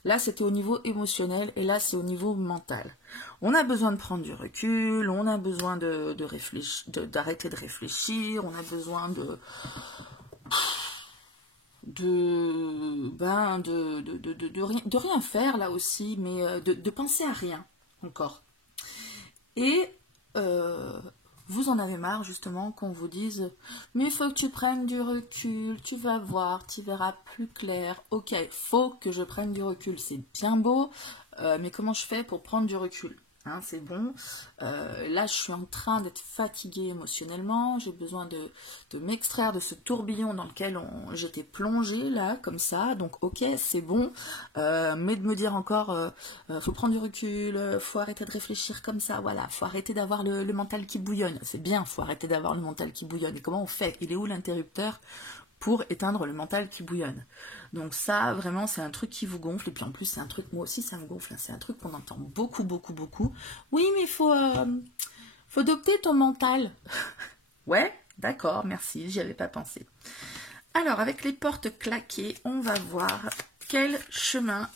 Là, c'était au niveau émotionnel, et là, c'est au niveau mental. On a besoin de prendre du recul, on a besoin d'arrêter de réfléchir, on a besoin de rien faire là aussi, mais de penser à rien encore. Et vous en avez marre justement qu'on vous dise mais il faut que tu prennes du recul, tu vas voir, tu verras plus clair. Ok, faut que je prenne du recul, c'est bien beau, mais comment je fais pour prendre du recul? Hein, c'est bon, là je suis en train d'être fatiguée émotionnellement, j'ai besoin de m'extraire de ce tourbillon dans lequel j'étais plongée là, comme ça, donc ok c'est bon, mais de me dire encore, faut prendre du recul, faut arrêter de réfléchir comme ça, voilà, faut arrêter d'avoir le mental qui bouillonne, c'est bien, faut arrêter d'avoir le mental qui bouillonne, et comment on fait? Il est où l'interrupteur pour éteindre le mental qui bouillonne? Donc ça, vraiment, c'est un truc qui vous gonfle. Et puis en plus, c'est un truc, moi aussi, ça me gonfle. C'est un truc qu'on entend beaucoup, beaucoup, beaucoup. Oui, mais faut doper ton mental. Ouais, d'accord, merci, j'y avais pas pensé. Alors, avec les portes claquées, on va voir quel chemin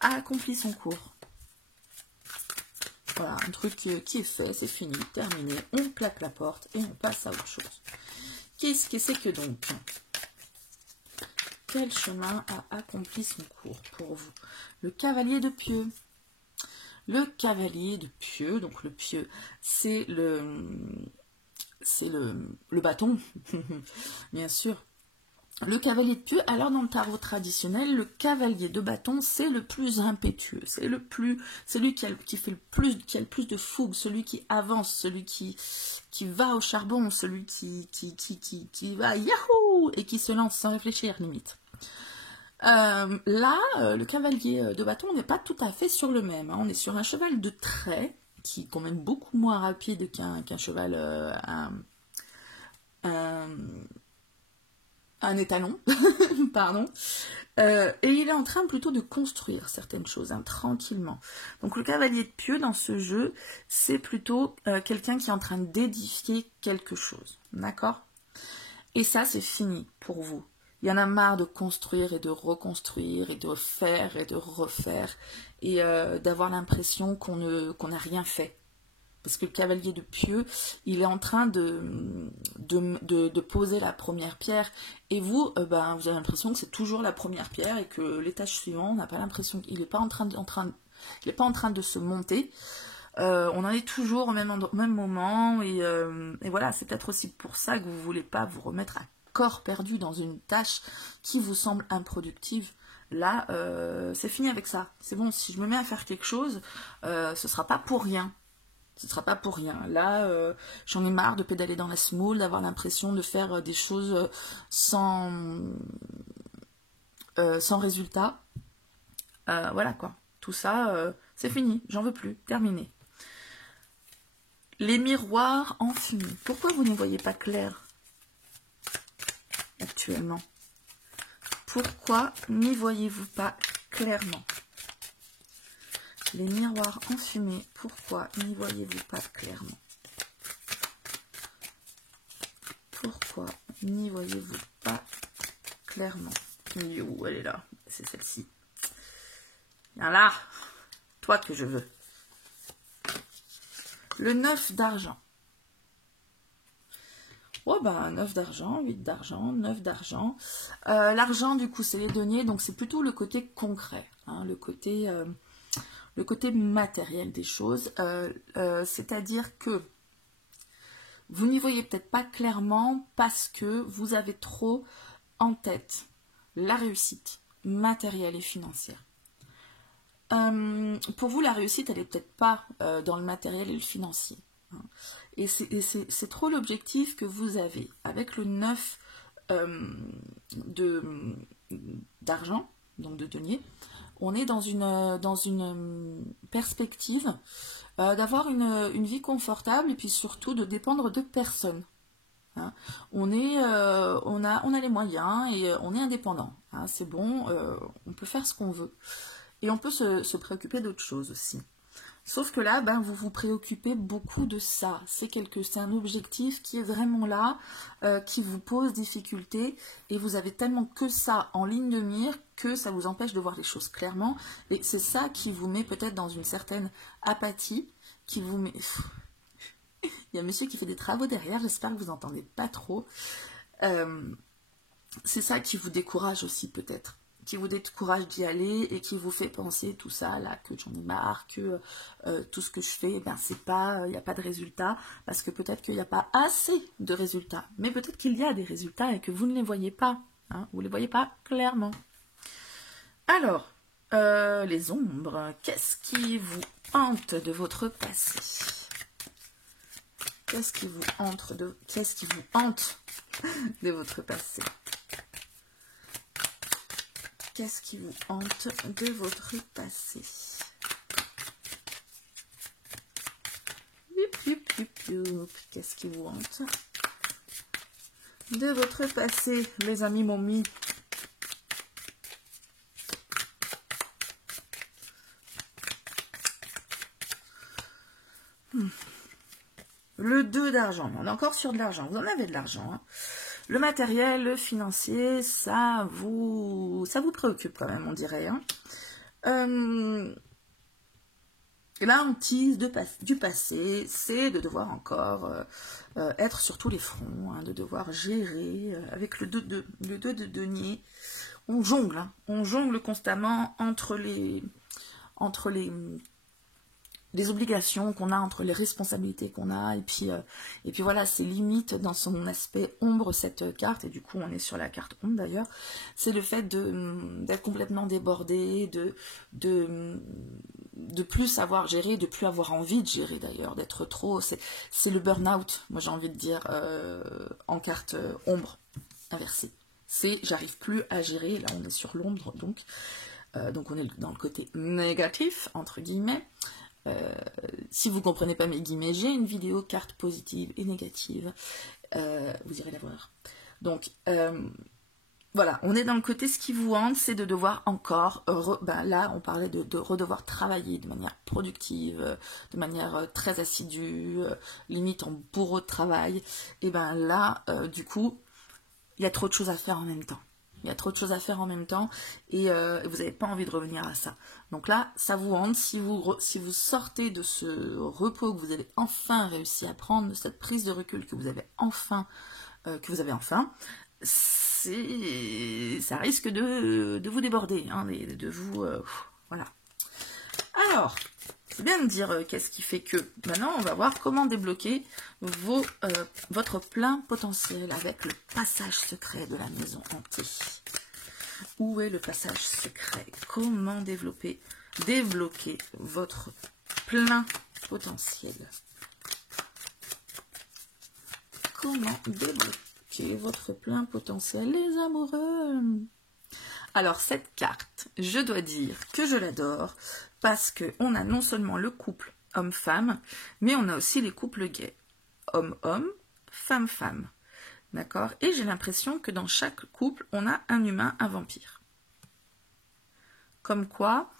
a accompli son cours. Voilà, un truc qui est fait, c'est fini, terminé. On claque la porte et on passe à autre chose. Qu'est-ce que c'est que donc? Quel chemin a accompli son cours pour vous? Le cavalier de pieux. Le cavalier de pieux, donc le pieu, c'est le bâton, bien sûr. Le cavalier de pieux, alors dans le tarot traditionnel, le cavalier de bâton, c'est le plus impétueux, c'est celui qui a le plus de fougue, celui qui avance, celui qui va au charbon, celui qui va yahoo et qui se lance sans réfléchir limite. Le cavalier de bâton, on n'est pas tout à fait sur le même. Hein. On est sur un cheval de trait, qui est quand même beaucoup moins rapide qu'un cheval, un étalon, pardon. Et il est en train plutôt de construire certaines choses, hein, tranquillement. Donc le cavalier de pieux dans ce jeu, c'est plutôt quelqu'un qui est en train d'édifier quelque chose. D'accord? Et ça, c'est fini pour vous. Il y en a marre de construire et de reconstruire et de faire et de refaire et d'avoir l'impression qu'on n'a rien fait. Parce que le cavalier de pieux, il est en train de poser la première pierre. Et vous, vous avez l'impression que c'est toujours la première pierre et que l'étage suivant, on n'a pas l'impression qu'il n'est pas en train de se monter. On en est toujours au même moment. Et voilà, c'est peut-être aussi pour ça que vous ne voulez pas vous remettre à corps perdu dans une tâche qui vous semble improductive. Là, c'est fini avec ça. C'est bon, si je me mets à faire quelque chose, ce sera pas pour rien. Ce sera pas pour rien. Là, j'en ai marre de pédaler dans la semoule, d'avoir l'impression de faire des choses sans résultat. Voilà quoi. Tout ça, c'est fini. J'en veux plus. Terminé. Les miroirs en fumée. Pourquoi vous n'y voyez pas clair actuellement? Pourquoi n'y voyez-vous pas clairement? Les miroirs enfumés, pourquoi n'y voyez-vous pas clairement? Pourquoi n'y voyez-vous pas clairement? Elle est où? Elle est là. C'est celle-ci. Viens là. Toi que je veux. Le 9 d'argent. Oh ben 9 d'argent, 8 d'argent, 9 d'argent. L'argent du coup c'est les deniers, donc c'est plutôt le côté concret, hein, le côté matériel des choses. C'est-à-dire que vous n'y voyez peut-être pas clairement parce que vous avez trop en tête la réussite matérielle et financière. Pour vous, la réussite, elle n'est peut-être pas dans le matériel et le financier. Hein. Et c'est trop l'objectif que vous avez. Avec le 9 d'argent, donc de denier, on est dans une perspective d'avoir une vie confortable et puis surtout de dépendre de personne. Hein. On a les moyens et on est indépendant. Hein. C'est bon, on peut faire ce qu'on veut. Et on peut se préoccuper d'autre chose aussi. Sauf que là, ben, vous vous préoccupez beaucoup de ça. C'est un objectif qui est vraiment là, qui vous pose difficulté. Et vous avez tellement que ça en ligne de mire que ça vous empêche de voir les choses clairement. Et c'est ça qui vous met peut-être dans une certaine apathie, qui vous met... Il y a monsieur qui fait des travaux derrière, j'espère que vous n'entendez pas trop. C'est ça qui vous décourage aussi peut-être. Qui vous décourage d'y aller et qui vous fait penser tout ça là, que j'en ai marre, que tout ce que je fais, ben c'est pas, il n'y a pas de résultat, parce que peut-être qu'il n'y a pas assez de résultats, mais peut-être qu'il y a des résultats et que vous ne les voyez pas, hein, vous ne les voyez pas clairement. Alors, les ombres, qu'est-ce qui vous hante de votre passé? Qu'est-ce qui vous hante de votre passé? Qu'est-ce qui vous hante de votre passé? Qu'est-ce qui vous hante de votre passé? Les amis m'ont mis le 2 d'argent. On est encore sur de l'argent. Vous en avez de l'argent. Hein. Le matériel, le financier, ça vous préoccupe quand même, on dirait. Hein. La hantise du passé, c'est de devoir encore être sur tous les fronts, hein, de devoir gérer avec le 2 de denier. On jongle, hein, on jongle constamment entre les obligations qu'on a, entre les responsabilités qu'on a, et puis voilà, c'est limite dans son aspect ombre cette carte, et du coup on est sur la carte ombre d'ailleurs, c'est le fait d'être complètement débordé, de plus savoir gérer, de plus avoir envie de gérer d'ailleurs, d'être trop, c'est le burn-out, moi j'ai envie de dire, en carte ombre inversée. C'est j'arrive plus à gérer, là on est sur l'ombre, donc on est dans le côté négatif, entre guillemets. Si vous ne comprenez pas mes guillemets, j'ai une vidéo carte positive et négative, vous irez la voir. Donc voilà, on est dans le côté, ce qui vous hante, c'est de devoir encore, là on parlait de redevoir travailler de manière productive, de manière très assidue, limite en bourreau de travail, et ben là du coup il y a trop de choses à faire en même temps. Il y a trop de choses à faire en même temps et vous n'avez pas envie de revenir à ça. Donc là, ça vous hante. Si vous sortez de ce repos que vous avez enfin réussi à prendre, de cette prise de recul que vous avez enfin, ça risque de vous déborder, hein, de vous... voilà. Alors, c'est bien de dire qu'est-ce qui fait que. Maintenant, on va voir comment débloquer votre plein potentiel avec le passage secret de la maison hantée. Où est le passage secret? Comment débloquer votre plein potentiel? Comment débloquer votre plein potentiel, les amoureux? Alors, cette carte, je dois dire que je l'adore parce qu'on a non seulement le couple homme-femme, mais on a aussi les couples gays. Homme-homme, femme-femme. D'accord? Et j'ai l'impression que dans chaque couple, on a un humain, un vampire. Comme quoi,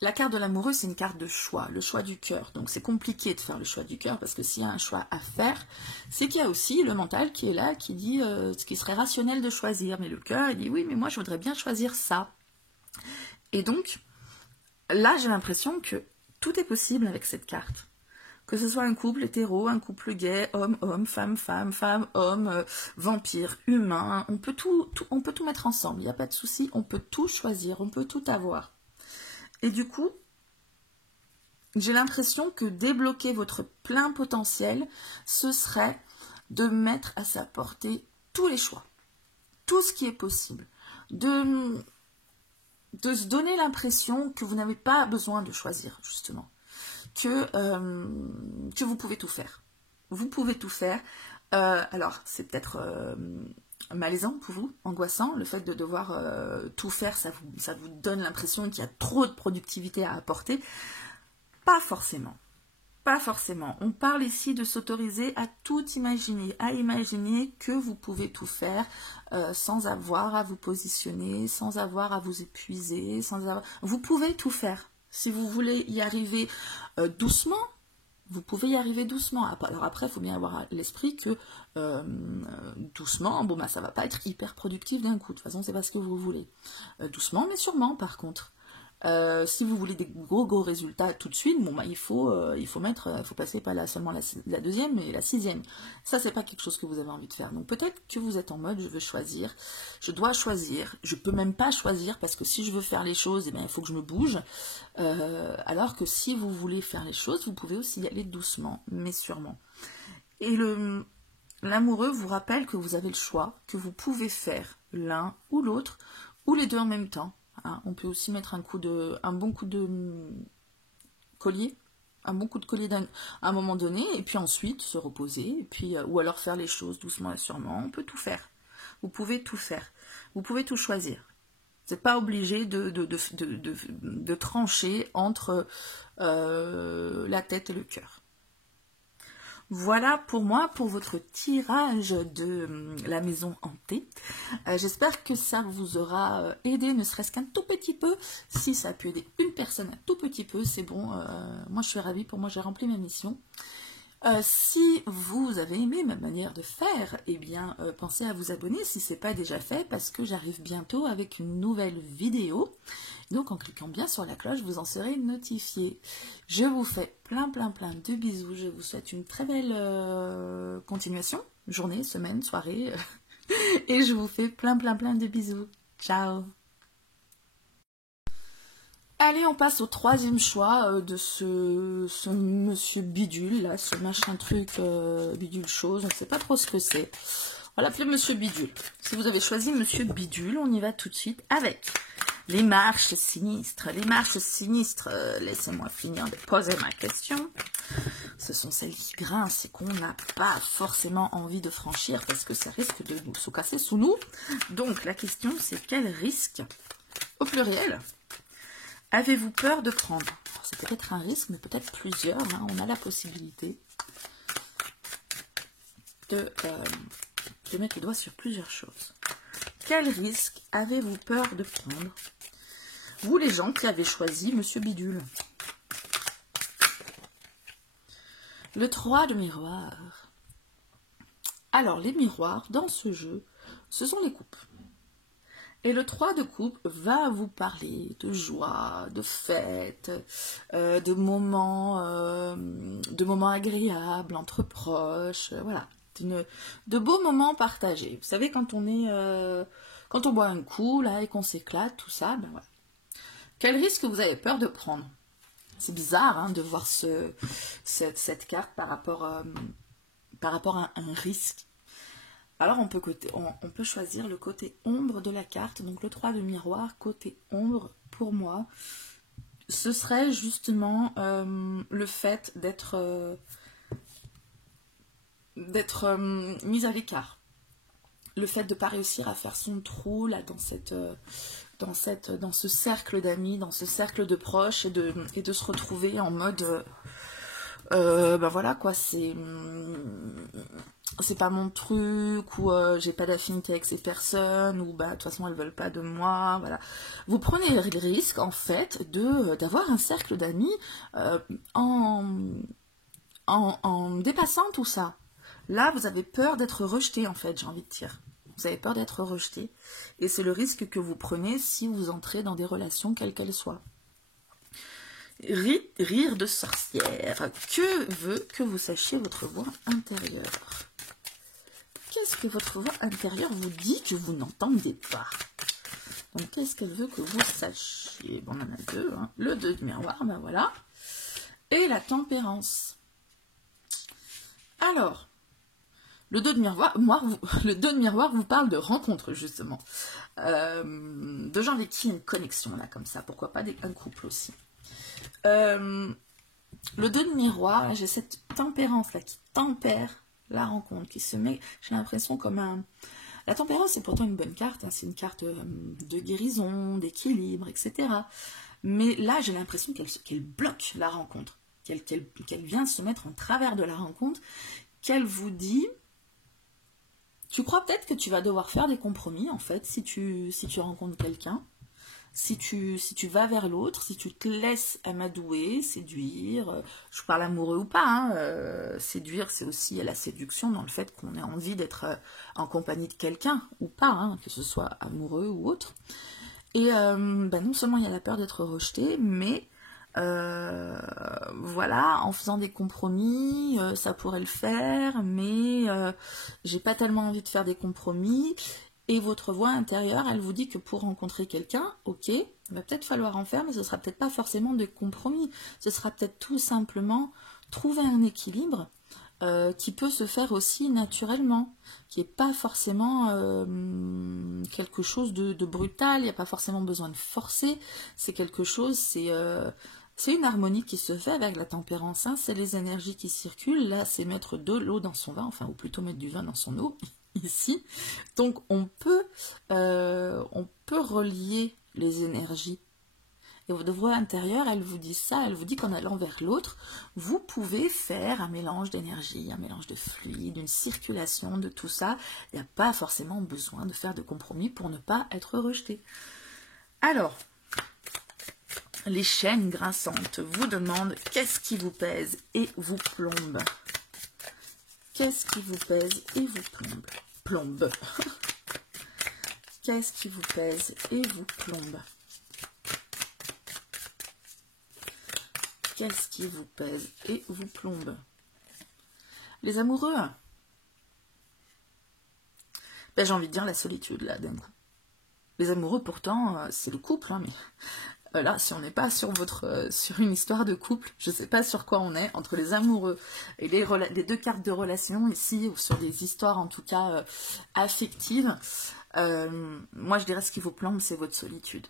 la carte de l'amoureux, c'est une carte de choix, le choix du cœur. Donc c'est compliqué de faire le choix du cœur parce que s'il y a un choix à faire, c'est qu'il y a aussi le mental qui est là, qui dit ce qui serait rationnel de choisir. Mais le cœur, il dit oui, mais moi je voudrais bien choisir ça. Et donc, là j'ai l'impression que tout est possible avec cette carte. Que ce soit un couple hétéro, un couple gay, homme, femme, homme, vampire, humain, on peut tout mettre ensemble, il n'y a pas de souci, on peut tout choisir, on peut tout avoir. Et du coup, j'ai l'impression que débloquer votre plein potentiel, ce serait de mettre à sa portée tous les choix, tout ce qui est possible, de se donner l'impression que vous n'avez pas besoin de choisir, justement. Que vous pouvez tout faire. Vous pouvez tout faire. Alors, c'est peut-être malaisant pour vous, angoissant, le fait de devoir tout faire, ça vous donne l'impression qu'il y a trop de productivité à apporter. Pas forcément. Pas forcément. On parle ici de s'autoriser à tout imaginer, à imaginer que vous pouvez tout faire sans avoir à vous positionner, sans avoir à vous épuiser, Vous pouvez tout faire. Si vous voulez y arriver doucement, vous pouvez y arriver doucement. Alors après, il faut bien avoir à l'esprit que doucement, bon bah ça va pas être hyper productif d'un coup. De toute façon, c'est pas ce que vous voulez. Doucement, mais sûrement par contre. Si vous voulez des gros résultats tout de suite, bon bah il faut passer pas seulement la deuxième, mais la sixième. Ça, c'est pas quelque chose que vous avez envie de faire. Donc peut-être que vous êtes en mode je veux choisir, je dois choisir, je peux même pas choisir parce que si je veux faire les choses, eh bien, il faut que je me bouge. Alors que si vous voulez faire les choses, vous pouvez aussi y aller doucement, mais sûrement. Et l'amoureux vous rappelle que vous avez le choix, que vous pouvez faire l'un ou l'autre, ou les deux en même temps. Hein, on peut aussi mettre un bon coup de collier, à un moment donné, et puis ensuite se reposer, et puis, ou alors faire les choses doucement et sûrement. On peut tout faire. Vous pouvez tout faire. Vous pouvez tout choisir. Vous n'êtes pas obligé de trancher entre la tête et le cœur. Voilà pour moi, pour votre tirage de la maison hantée. J'espère que ça vous aura aidé, ne serait-ce qu'un tout petit peu. Si ça a pu aider une personne un tout petit peu, c'est bon. Moi, je suis ravie. Pour moi, j'ai rempli ma mission. Si vous avez aimé ma manière de faire, eh bien, pensez à vous abonner si ce n'est pas déjà fait, parce que j'arrive bientôt avec une nouvelle vidéo. Donc, en cliquant bien sur la cloche, vous en serez notifié. Je vous fais plein de bisous. Je vous souhaite une très belle continuation, journée, semaine, soirée. Et je vous fais plein de bisous. Ciao! Allez, on passe au troisième choix de ce monsieur bidule, là, ce machin truc bidule chose, on ne sait pas trop ce que c'est. On va l'appeler monsieur bidule. Si vous avez choisi monsieur bidule, on y va tout de suite avec les marches sinistres. Les marches sinistres, laissez-moi finir de poser ma question. Ce sont celles qui grincent et qu'on n'a pas forcément envie de franchir parce que ça risque de nous se casser sous nous. Donc la question, c'est quel risque, au pluriel, avez-vous peur de prendre? C'est peut-être un risque, mais peut-être plusieurs. Hein. On a la possibilité de mettre le doigt sur plusieurs choses. Quel risque avez-vous peur de prendre? Vous, les gens qui avez choisi Monsieur Bidule. Le 3 de miroir. Alors, les miroirs, dans ce jeu, ce sont les coupes. Et le 3 de coupe va vous parler de joie, de fête, de moments agréables entre proches, voilà, de beaux moments partagés. Vous savez, quand on boit un coup là et qu'on s'éclate, tout ça, ben voilà. Quel risque vous avez peur de prendre? C'est bizarre hein, de voir cette carte par rapport à un risque. Alors, on peut choisir le côté ombre de la carte. Donc, le 3 de miroir, côté ombre, pour moi, ce serait justement le fait d'être mise à l'écart. Le fait de ne pas réussir à faire son trou là, dans ce cercle d'amis, dans ce cercle de proches, et de se retrouver en mode... ben voilà quoi, c'est pas mon truc, ou j'ai pas d'affinité avec ces personnes, ou bah de toute façon elles veulent pas de moi, voilà. Vous prenez le risque en fait d'avoir un cercle d'amis en dépassant tout ça. Là vous avez peur d'être rejeté en fait, j'ai envie de dire. Vous avez peur d'être rejeté, et c'est le risque que vous prenez si vous entrez dans des relations quelles qu'elles soient. Rire de sorcière. Que veut que vous sachiez votre voix intérieure? Qu'est-ce que votre voix intérieure vous dit que vous n'entendez pas? Donc, qu'est-ce qu'elle veut que vous sachiez? Bon, on en a deux. Hein. Le 2 de miroir, ben voilà. Et la tempérance. Alors, le 2 de miroir vous parle de rencontre, justement. De gens avec qui il y a une connexion, là, comme ça. Pourquoi pas un couple aussi. Le 2 de miroir, j'ai cette tempérance-là qui tempère la rencontre, qui se met, j'ai l'impression, comme un... La tempérance, c'est pourtant une bonne carte, hein, c'est une carte de guérison, d'équilibre, etc. Mais là, j'ai l'impression qu'elle bloque la rencontre, qu'elle vient se mettre en travers de la rencontre, qu'elle vous dit... Tu crois peut-être que tu vas devoir faire des compromis, en fait, si tu rencontres quelqu'un. Si tu vas vers l'autre, si tu te laisses amadouer, séduire, je parle amoureux ou pas, hein, séduire c'est aussi la séduction dans le fait qu'on ait envie d'être en compagnie de quelqu'un ou pas, hein, que ce soit amoureux ou autre. Et non seulement il y a la peur d'être rejeté, mais voilà, en faisant des compromis, ça pourrait le faire, mais j'ai pas tellement envie de faire des compromis. Et votre voix intérieure, elle vous dit que pour rencontrer quelqu'un, ok, il va peut-être falloir en faire, mais ce sera peut-être pas forcément des compromis. Ce sera peut-être tout simplement trouver un équilibre qui peut se faire aussi naturellement, qui n'est pas forcément quelque chose de brutal, il n'y a pas forcément besoin de forcer, c'est quelque chose, c'est une harmonie qui se fait avec la tempérance, hein, c'est les énergies qui circulent, là c'est mettre de l'eau dans son vin, enfin ou plutôt mettre du vin dans son eau, ici. Donc on peut relier les énergies. Et votre voix intérieure, elle vous dit ça, elle vous dit qu'en allant vers l'autre, vous pouvez faire un mélange d'énergie, un mélange de fluide, une circulation de tout ça. Il n'y a pas forcément besoin de faire de compromis pour ne pas être rejeté. Alors, les chaînes grinçantes vous demandent qu'est-ce qui vous pèse et vous plombe. Qu'est-ce qui vous pèse et vous plombe. Qu'est-ce qui vous pèse et vous plombe? Qu'est-ce qui vous pèse et vous plombe? Les amoureux, ben, j'ai envie de dire la solitude, là, d'un coup. Les amoureux, pourtant, c'est le couple, hein, mais là, si on n'est pas sur une histoire de couple, je ne sais pas sur quoi on est, entre les amoureux et les deux cartes de relation, ici, ou sur des histoires, en tout cas, affectives, moi, je dirais ce qui vous plombe, c'est votre solitude.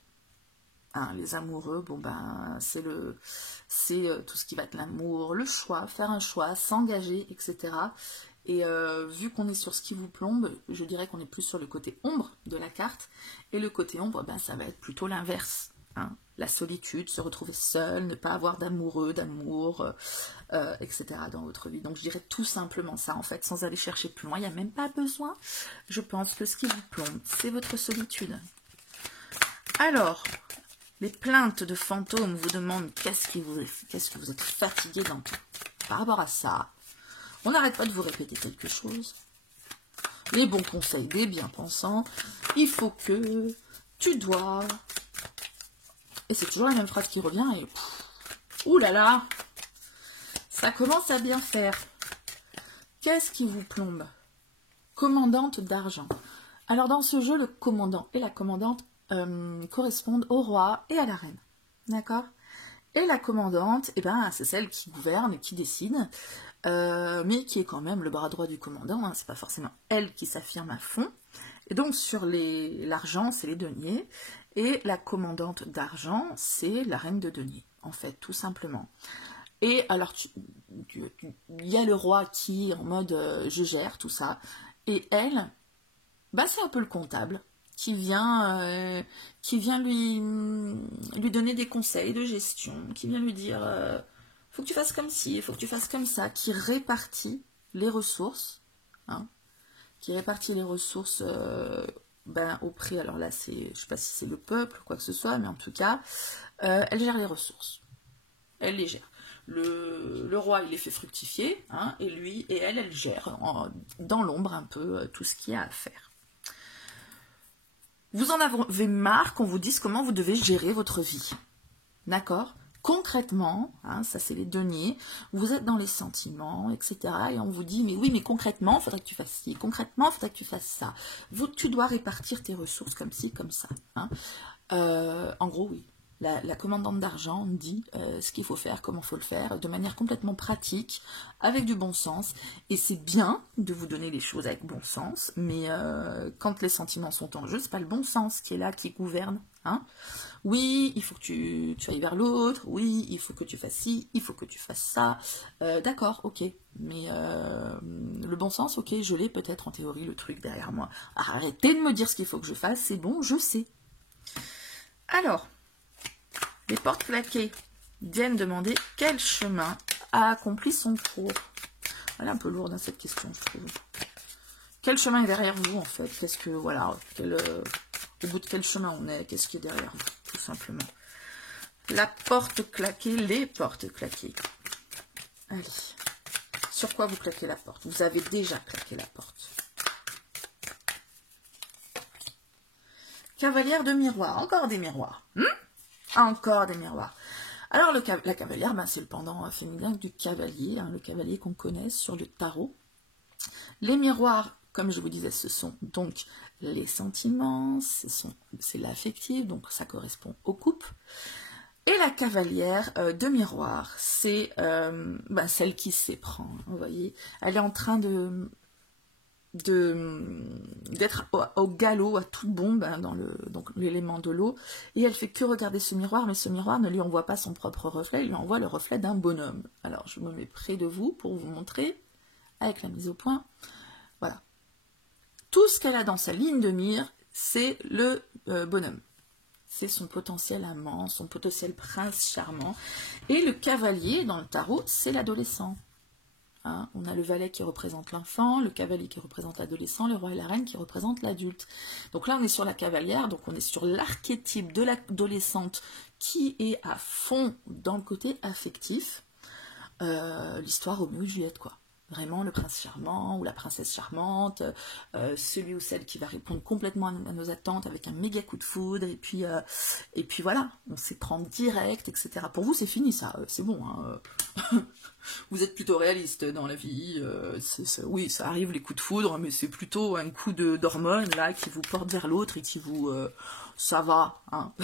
Hein, les amoureux, bon ben c'est tout ce qui va être l'amour, le choix, faire un choix, s'engager, etc. Et vu qu'on est sur ce qui vous plombe, je dirais qu'on est plus sur le côté ombre de la carte. Et le côté ombre, ben, ça va être plutôt l'inverse. Hein. La solitude, se retrouver seul, ne pas avoir d'amoureux, d'amour, etc. dans votre vie. Donc je dirais tout simplement ça en fait, sans aller chercher plus loin. Il n'y a même pas besoin. Je pense que ce qui vous plombe, c'est votre solitude. Alors... Les plaintes de fantômes vous demandent qu'est-ce que vous êtes fatigué par rapport à ça. On n'arrête pas de vous répéter quelque chose. Les bons conseils des bien-pensants. Il faut que, tu dois. Et c'est toujours la même phrase qui revient et ouh là là, ça commence à bien faire. Qu'est-ce qui vous plombe? Commandante d'argent. Alors dans ce jeu, le commandant et la commandante correspondent au roi et à la reine. D'accord? Et la commandante, eh ben, c'est celle qui gouverne et qui décide, mais qui est quand même le bras droit du commandant, hein, c'est pas forcément elle qui s'affirme à fond. Et donc sur l'argent, c'est les deniers, et la commandante d'argent, c'est la reine de deniers, en fait, tout simplement. Et alors, il y a le roi qui est en mode je gère tout ça, et elle, bah, c'est un peu le comptable, qui vient lui donner des conseils de gestion, qui vient lui dire faut que tu fasses comme ci, faut que tu fasses comme ça, qui répartit les ressources, hein, auprès, alors là, je ne sais pas si c'est le peuple, quoi que ce soit, mais en tout cas, elle gère les ressources. Elle les gère. Le roi, il les fait fructifier, hein, et elle gère dans l'ombre un peu tout ce qu'il y a à faire. Vous en avez marre qu'on vous dise comment vous devez gérer votre vie. D'accord? Concrètement, hein, ça c'est les deniers, vous êtes dans les sentiments, etc. Et on vous dit, mais oui, mais concrètement, il faudrait que tu fasses ci, concrètement, il faudrait que tu fasses ça. Tu dois répartir tes ressources comme ci, comme ça. Hein. En gros, oui. La commandante d'argent dit ce qu'il faut faire, comment il faut le faire, de manière complètement pratique, avec du bon sens. Et c'est bien de vous donner les choses avec bon sens, mais quand les sentiments sont en jeu, c'est pas le bon sens qui est là, qui gouverne. Hein. Oui, il faut que tu ailles vers l'autre, oui, il faut que tu fasses ci, il faut que tu fasses ça. D'accord, ok, mais le bon sens, ok, je l'ai peut-être en théorie, le truc derrière moi. Arrêtez de me dire ce qu'il faut que je fasse, c'est bon, je sais. Alors, les portes claquées viennent demander quel chemin a accompli son cours. Elle est un peu lourde dans cette question, je trouve. Quel chemin est derrière vous, en fait? Qu'est-ce que, voilà, au bout de quel chemin on est? Qu'est-ce qui est derrière vous, tout simplement? La porte claquée, les portes claquées. Allez. Sur quoi vous claquez la porte? Vous avez déjà claqué la porte. Cavalière de miroir. Encore des miroirs. Encore des miroirs. Alors, la cavalière, ben, c'est le pendant féminin du cavalier, hein, le cavalier qu'on connaît sur le tarot. Les miroirs, comme je vous disais, ce sont donc les sentiments, c'est l'affectif, donc ça correspond aux couples. Et la cavalière de miroir, c'est ben, celle qui s'éprend, vous voyez. Elle est en train d'être au galop, à toute bombe, hein, dans l'élément de l'eau, et elle fait que regarder ce miroir, mais ce miroir ne lui envoie pas son propre reflet, il lui envoie le reflet d'un bonhomme. Alors je me mets près de vous pour vous montrer, avec la mise au point, voilà. Tout ce qu'elle a dans sa ligne de mire, c'est le bonhomme. C'est son potentiel amant, son potentiel prince charmant. Et le cavalier, dans le tarot, c'est l'adolescent. Hein, on a le valet qui représente l'enfant, le cavalier qui représente l'adolescent, le roi et la reine qui représentent l'adulte. Donc là, on est sur la cavalière, donc on est sur l'archétype de l'adolescente qui est à fond dans le côté affectif. L'histoire Roméo et Juliette, quoi. Vraiment le prince charmant ou la princesse charmante, celui ou celle qui va répondre complètement à nos attentes avec un méga coup de foudre, et puis voilà, on s'éprend direct, etc. Pour vous, c'est fini ça, c'est bon, hein. Vous êtes plutôt réaliste dans la vie, oui, ça arrive les coups de foudre, mais c'est plutôt un coup d'hormones là qui vous porte vers l'autre et qui vous... ça va, hein.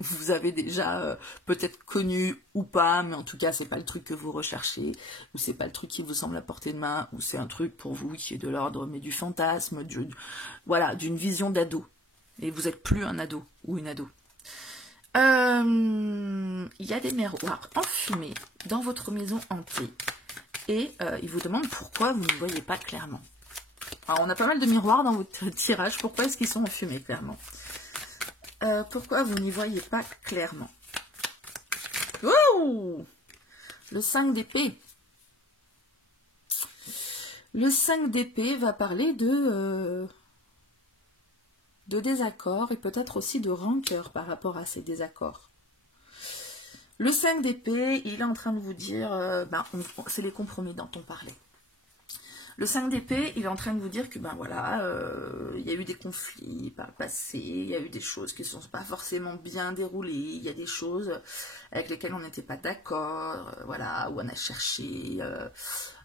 Vous avez déjà peut-être connu ou pas, mais en tout cas, c'est pas le truc que vous recherchez, ou c'est pas le truc qui vous semble à portée de main, ou c'est un truc pour vous qui est de l'ordre, mais du fantasme, voilà, d'une vision d'ado. Et vous n'êtes plus un ado ou une ado. Il y a des miroirs enfumés dans votre maison hantée et il vous demande pourquoi vous ne voyez pas clairement. Alors on a pas mal de miroirs dans votre tirage, pourquoi est-ce qu'ils sont enfumés clairement? Pourquoi vous n'y voyez pas clairement? Oh, le 5 d'épée. Le 5 d'épée va parler de désaccord et peut-être aussi de rancœur par rapport à ces désaccords. Le 5 d'épée, il est en train de vous dire, c'est les compromis dont on parlait. Le 5 d'épée, il est en train de vous dire que ben voilà, il y a eu des conflits par le passé, il y a eu des choses qui ne sont pas forcément bien déroulées, il y a des choses avec lesquelles on n'était pas d'accord, voilà, où on a cherché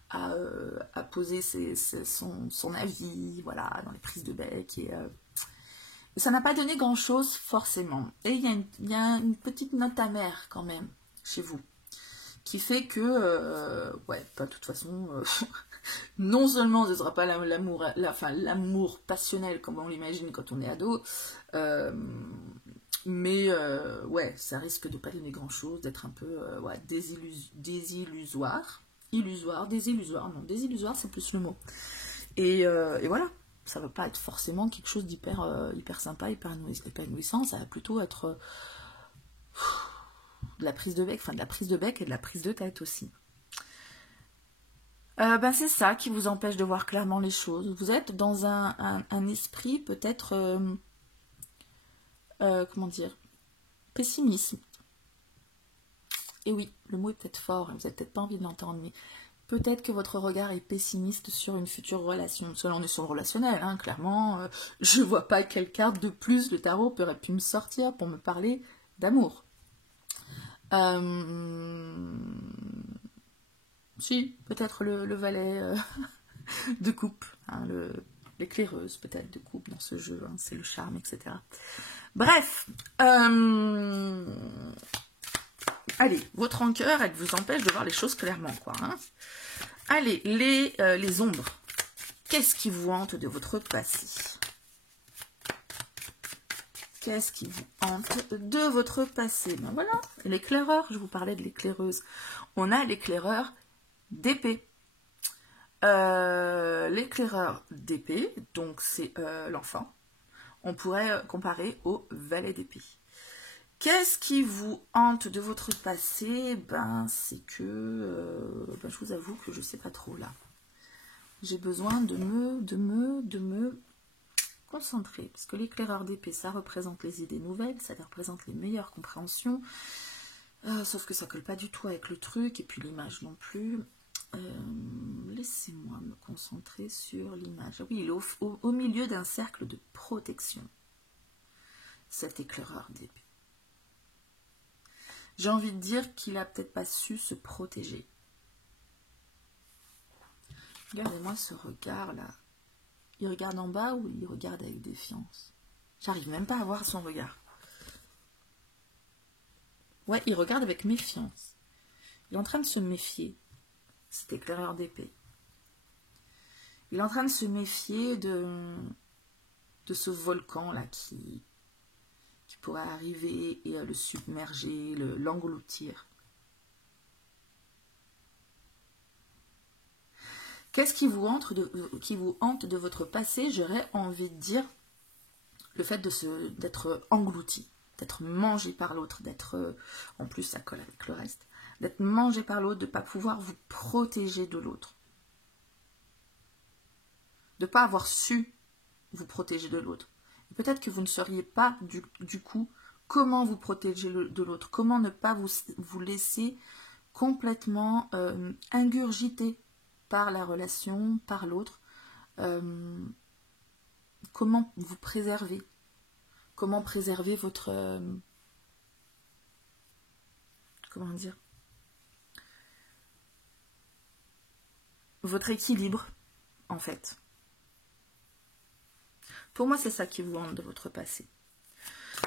à poser son avis, voilà, dans les prises de bec, et ça n'a pas donné grand-chose forcément. Et il y a une petite note amère quand même chez vous, qui fait que, ouais, de toute façon, non seulement ce ne sera pas l'amour passionnel comme on l'imagine quand on est ado, mais ouais, ça risque de ne pas donner grand-chose, d'être un peu ouais, désillusoire. Désillusoire, non, désillusoire c'est plus le mot. Et voilà. Ça ne va pas être forcément quelque chose d'hyper hyper sympa, hyper épanouissant, ça va plutôt être de la prise de bec, enfin de la prise de bec et de la prise de tête aussi. Ben c'est ça qui vous empêche de voir clairement les choses. Vous êtes dans un esprit peut-être, comment dire, pessimisme. Et oui, le mot est peut-être fort, vous n'avez peut-être pas envie de l'entendre, mais... Peut-être que votre regard est pessimiste sur une future relation. Parce que là, on est sur le relationnel, hein, clairement. Je vois pas quelle carte de plus le tarot aurait pu me sortir pour me parler d'amour. Si, peut-être le valet de coupe, hein, l'éclaireuse peut-être de coupe dans ce jeu, hein, c'est le charme, etc. Bref, allez, votre rancœur, elle vous empêche de voir les choses clairement, quoi. Hein. Allez, les ombres. Qu'est-ce qui vous hante de votre passé? Qu'est-ce qui vous hante de votre passé? Ben voilà, l'éclaireur, je vous parlais de l'éclaireuse. On a l'éclaireur d'épée. L'éclaireur d'épée, donc c'est l'enfant. On pourrait comparer au valet d'épée. Qu'est-ce qui vous hante de votre passé? Ben, c'est que je vous avoue que je sais pas trop là. J'ai besoin de me concentrer. Parce que l'éclaireur d'épée, ça représente les idées nouvelles, ça représente les meilleures compréhensions. Sauf que ça colle pas du tout avec le truc, et puis l'image non plus. Laissez-moi me concentrer sur l'image. Oui, il est au milieu d'un cercle de protection. Cet éclaireur d'épée. J'ai envie de dire qu'il a peut-être pas su se protéger. Regardez-moi ce regard-là. Il regarde en bas ou il regarde avec défiance? J'arrive même pas à voir son regard. Ouais, il regarde avec méfiance. Il est en train de se méfier. Cet éclaireur d'épée. Il est en train de se méfier de ce volcan-là qui pourrait arriver et le submerger, l'engloutir. Qu'est-ce qui vous hante de votre passé? J'aurais envie de dire le fait d'être englouti, d'être mangé par l'autre, d'être, en plus ça colle avec le reste, d'être mangé par l'autre, de ne pas pouvoir vous protéger de l'autre. De ne pas avoir su vous protéger de l'autre. Peut-être que vous ne sauriez pas du coup comment vous protéger de l'autre, comment ne pas vous laisser complètement ingurgiter par la relation, par l'autre. Comment vous préserver? Comment préserver votre... comment dire? Votre équilibre, en fait. Pour moi, c'est ça qui vous hante de votre passé.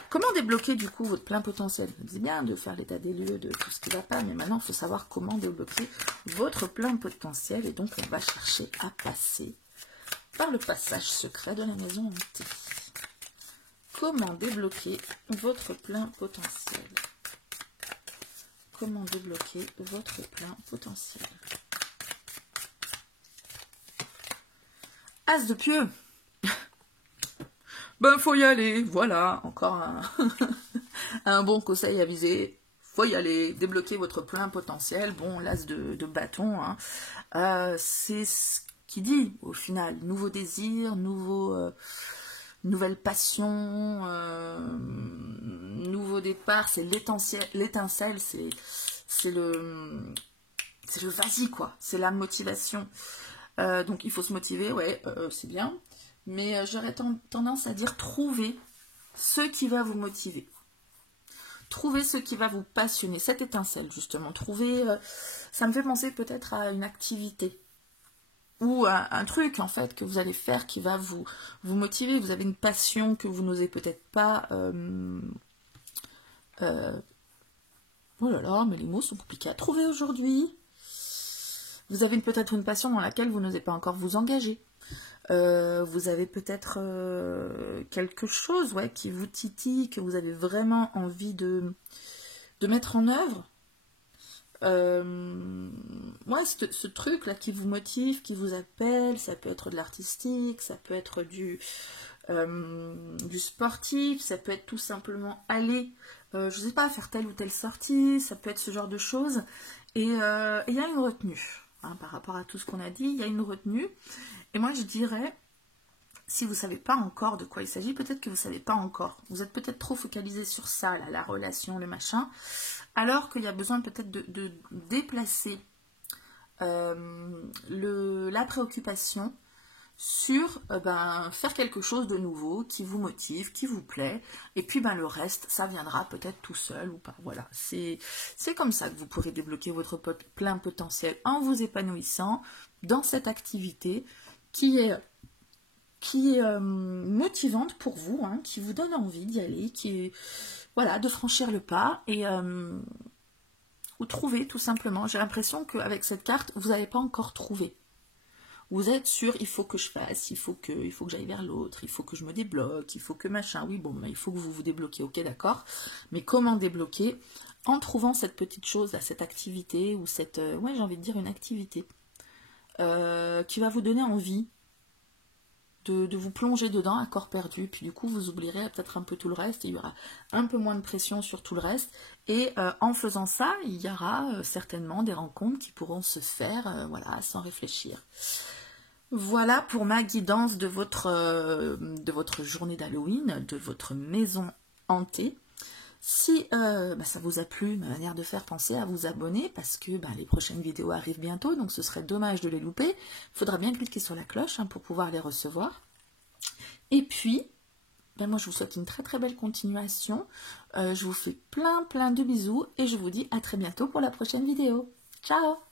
Comment débloquer du coup votre plein potentiel? C'est bien de faire l'état des lieux de tout ce qui ne va pas, mais maintenant il faut savoir comment débloquer votre plein potentiel. Et donc on va chercher à passer par le passage secret de la maison hantée. Comment débloquer votre plein potentiel? Comment débloquer votre plein potentiel? As de pieux. Ben, faut y aller, voilà, encore un bon conseil avisé. Faut y aller, débloquer votre plein potentiel. Bon, l'as de bâton, hein. C'est ce qui dit, au final, nouveau désir, nouvelle passion, nouveau départ, c'est l'étincelle, c'est le vas-y, quoi, c'est la motivation. Donc, il faut se motiver, ouais, c'est bien. Mais j'aurais tendance à dire trouver ce qui va vous motiver. Trouvez ce qui va vous passionner, cette étincelle justement. Trouvez, ça me fait penser peut-être à une activité ou à un truc en fait que vous allez faire qui va vous motiver. Vous avez une passion que vous n'osez peut-être pas... oh là là, mais les mots sont compliqués à trouver aujourd'hui. Vous avez peut-être une passion dans laquelle vous n'osez pas encore vous engager. Vous avez peut-être quelque chose qui vous titille, que vous avez vraiment envie de mettre en œuvre. Ce truc-là qui vous motive, qui vous appelle, ça peut être de l'artistique, ça peut être du sportif, ça peut être tout simplement aller, je sais pas, faire telle ou telle sortie, ça peut être ce genre de choses. Et il y a une retenue. Hein, par rapport à tout ce qu'on a dit, il y a une retenue. Et moi, je dirais, si vous ne savez pas encore de quoi il s'agit, peut-être que vous ne savez pas encore. Vous êtes peut-être trop focalisé sur ça, là, la relation, le machin, alors qu'il y a besoin peut-être de déplacer la préoccupation sur faire quelque chose de nouveau qui vous motive, qui vous plaît, et puis le reste, ça viendra peut-être tout seul ou pas. Voilà, c'est comme ça que vous pourrez débloquer votre plein potentiel en vous épanouissant dans cette activité qui est motivante pour vous, hein, qui vous donne envie d'y aller, qui est, voilà, de franchir le pas et ou trouver tout simplement. J'ai l'impression qu'avec cette carte, vous n'avez pas encore trouvé. Vous êtes sûr, il faut que je fasse, il faut que j'aille vers l'autre, il faut que je me débloque, il faut que machin. Oui, bon, il faut que vous vous débloquiez, ok, d'accord. Mais comment débloquer? En trouvant cette petite chose, là, cette activité, ou cette, ouais, j'ai envie de dire une activité, qui va vous donner envie de vous plonger dedans à corps perdu, puis du coup vous oublierez peut-être un peu tout le reste, et il y aura un peu moins de pression sur tout le reste, et en faisant ça, il y aura certainement des rencontres qui pourront se faire, voilà, sans réfléchir. Voilà pour ma guidance de votre journée d'Halloween, de votre maison hantée. Si ça vous a plu, ma manière de faire, pensez à vous abonner parce que les prochaines vidéos arrivent bientôt, donc ce serait dommage de les louper. Il faudra bien cliquer sur la cloche pour pouvoir les recevoir. Et puis, moi je vous souhaite une très très belle continuation. Je vous fais plein de bisous et je vous dis à très bientôt pour la prochaine vidéo. Ciao!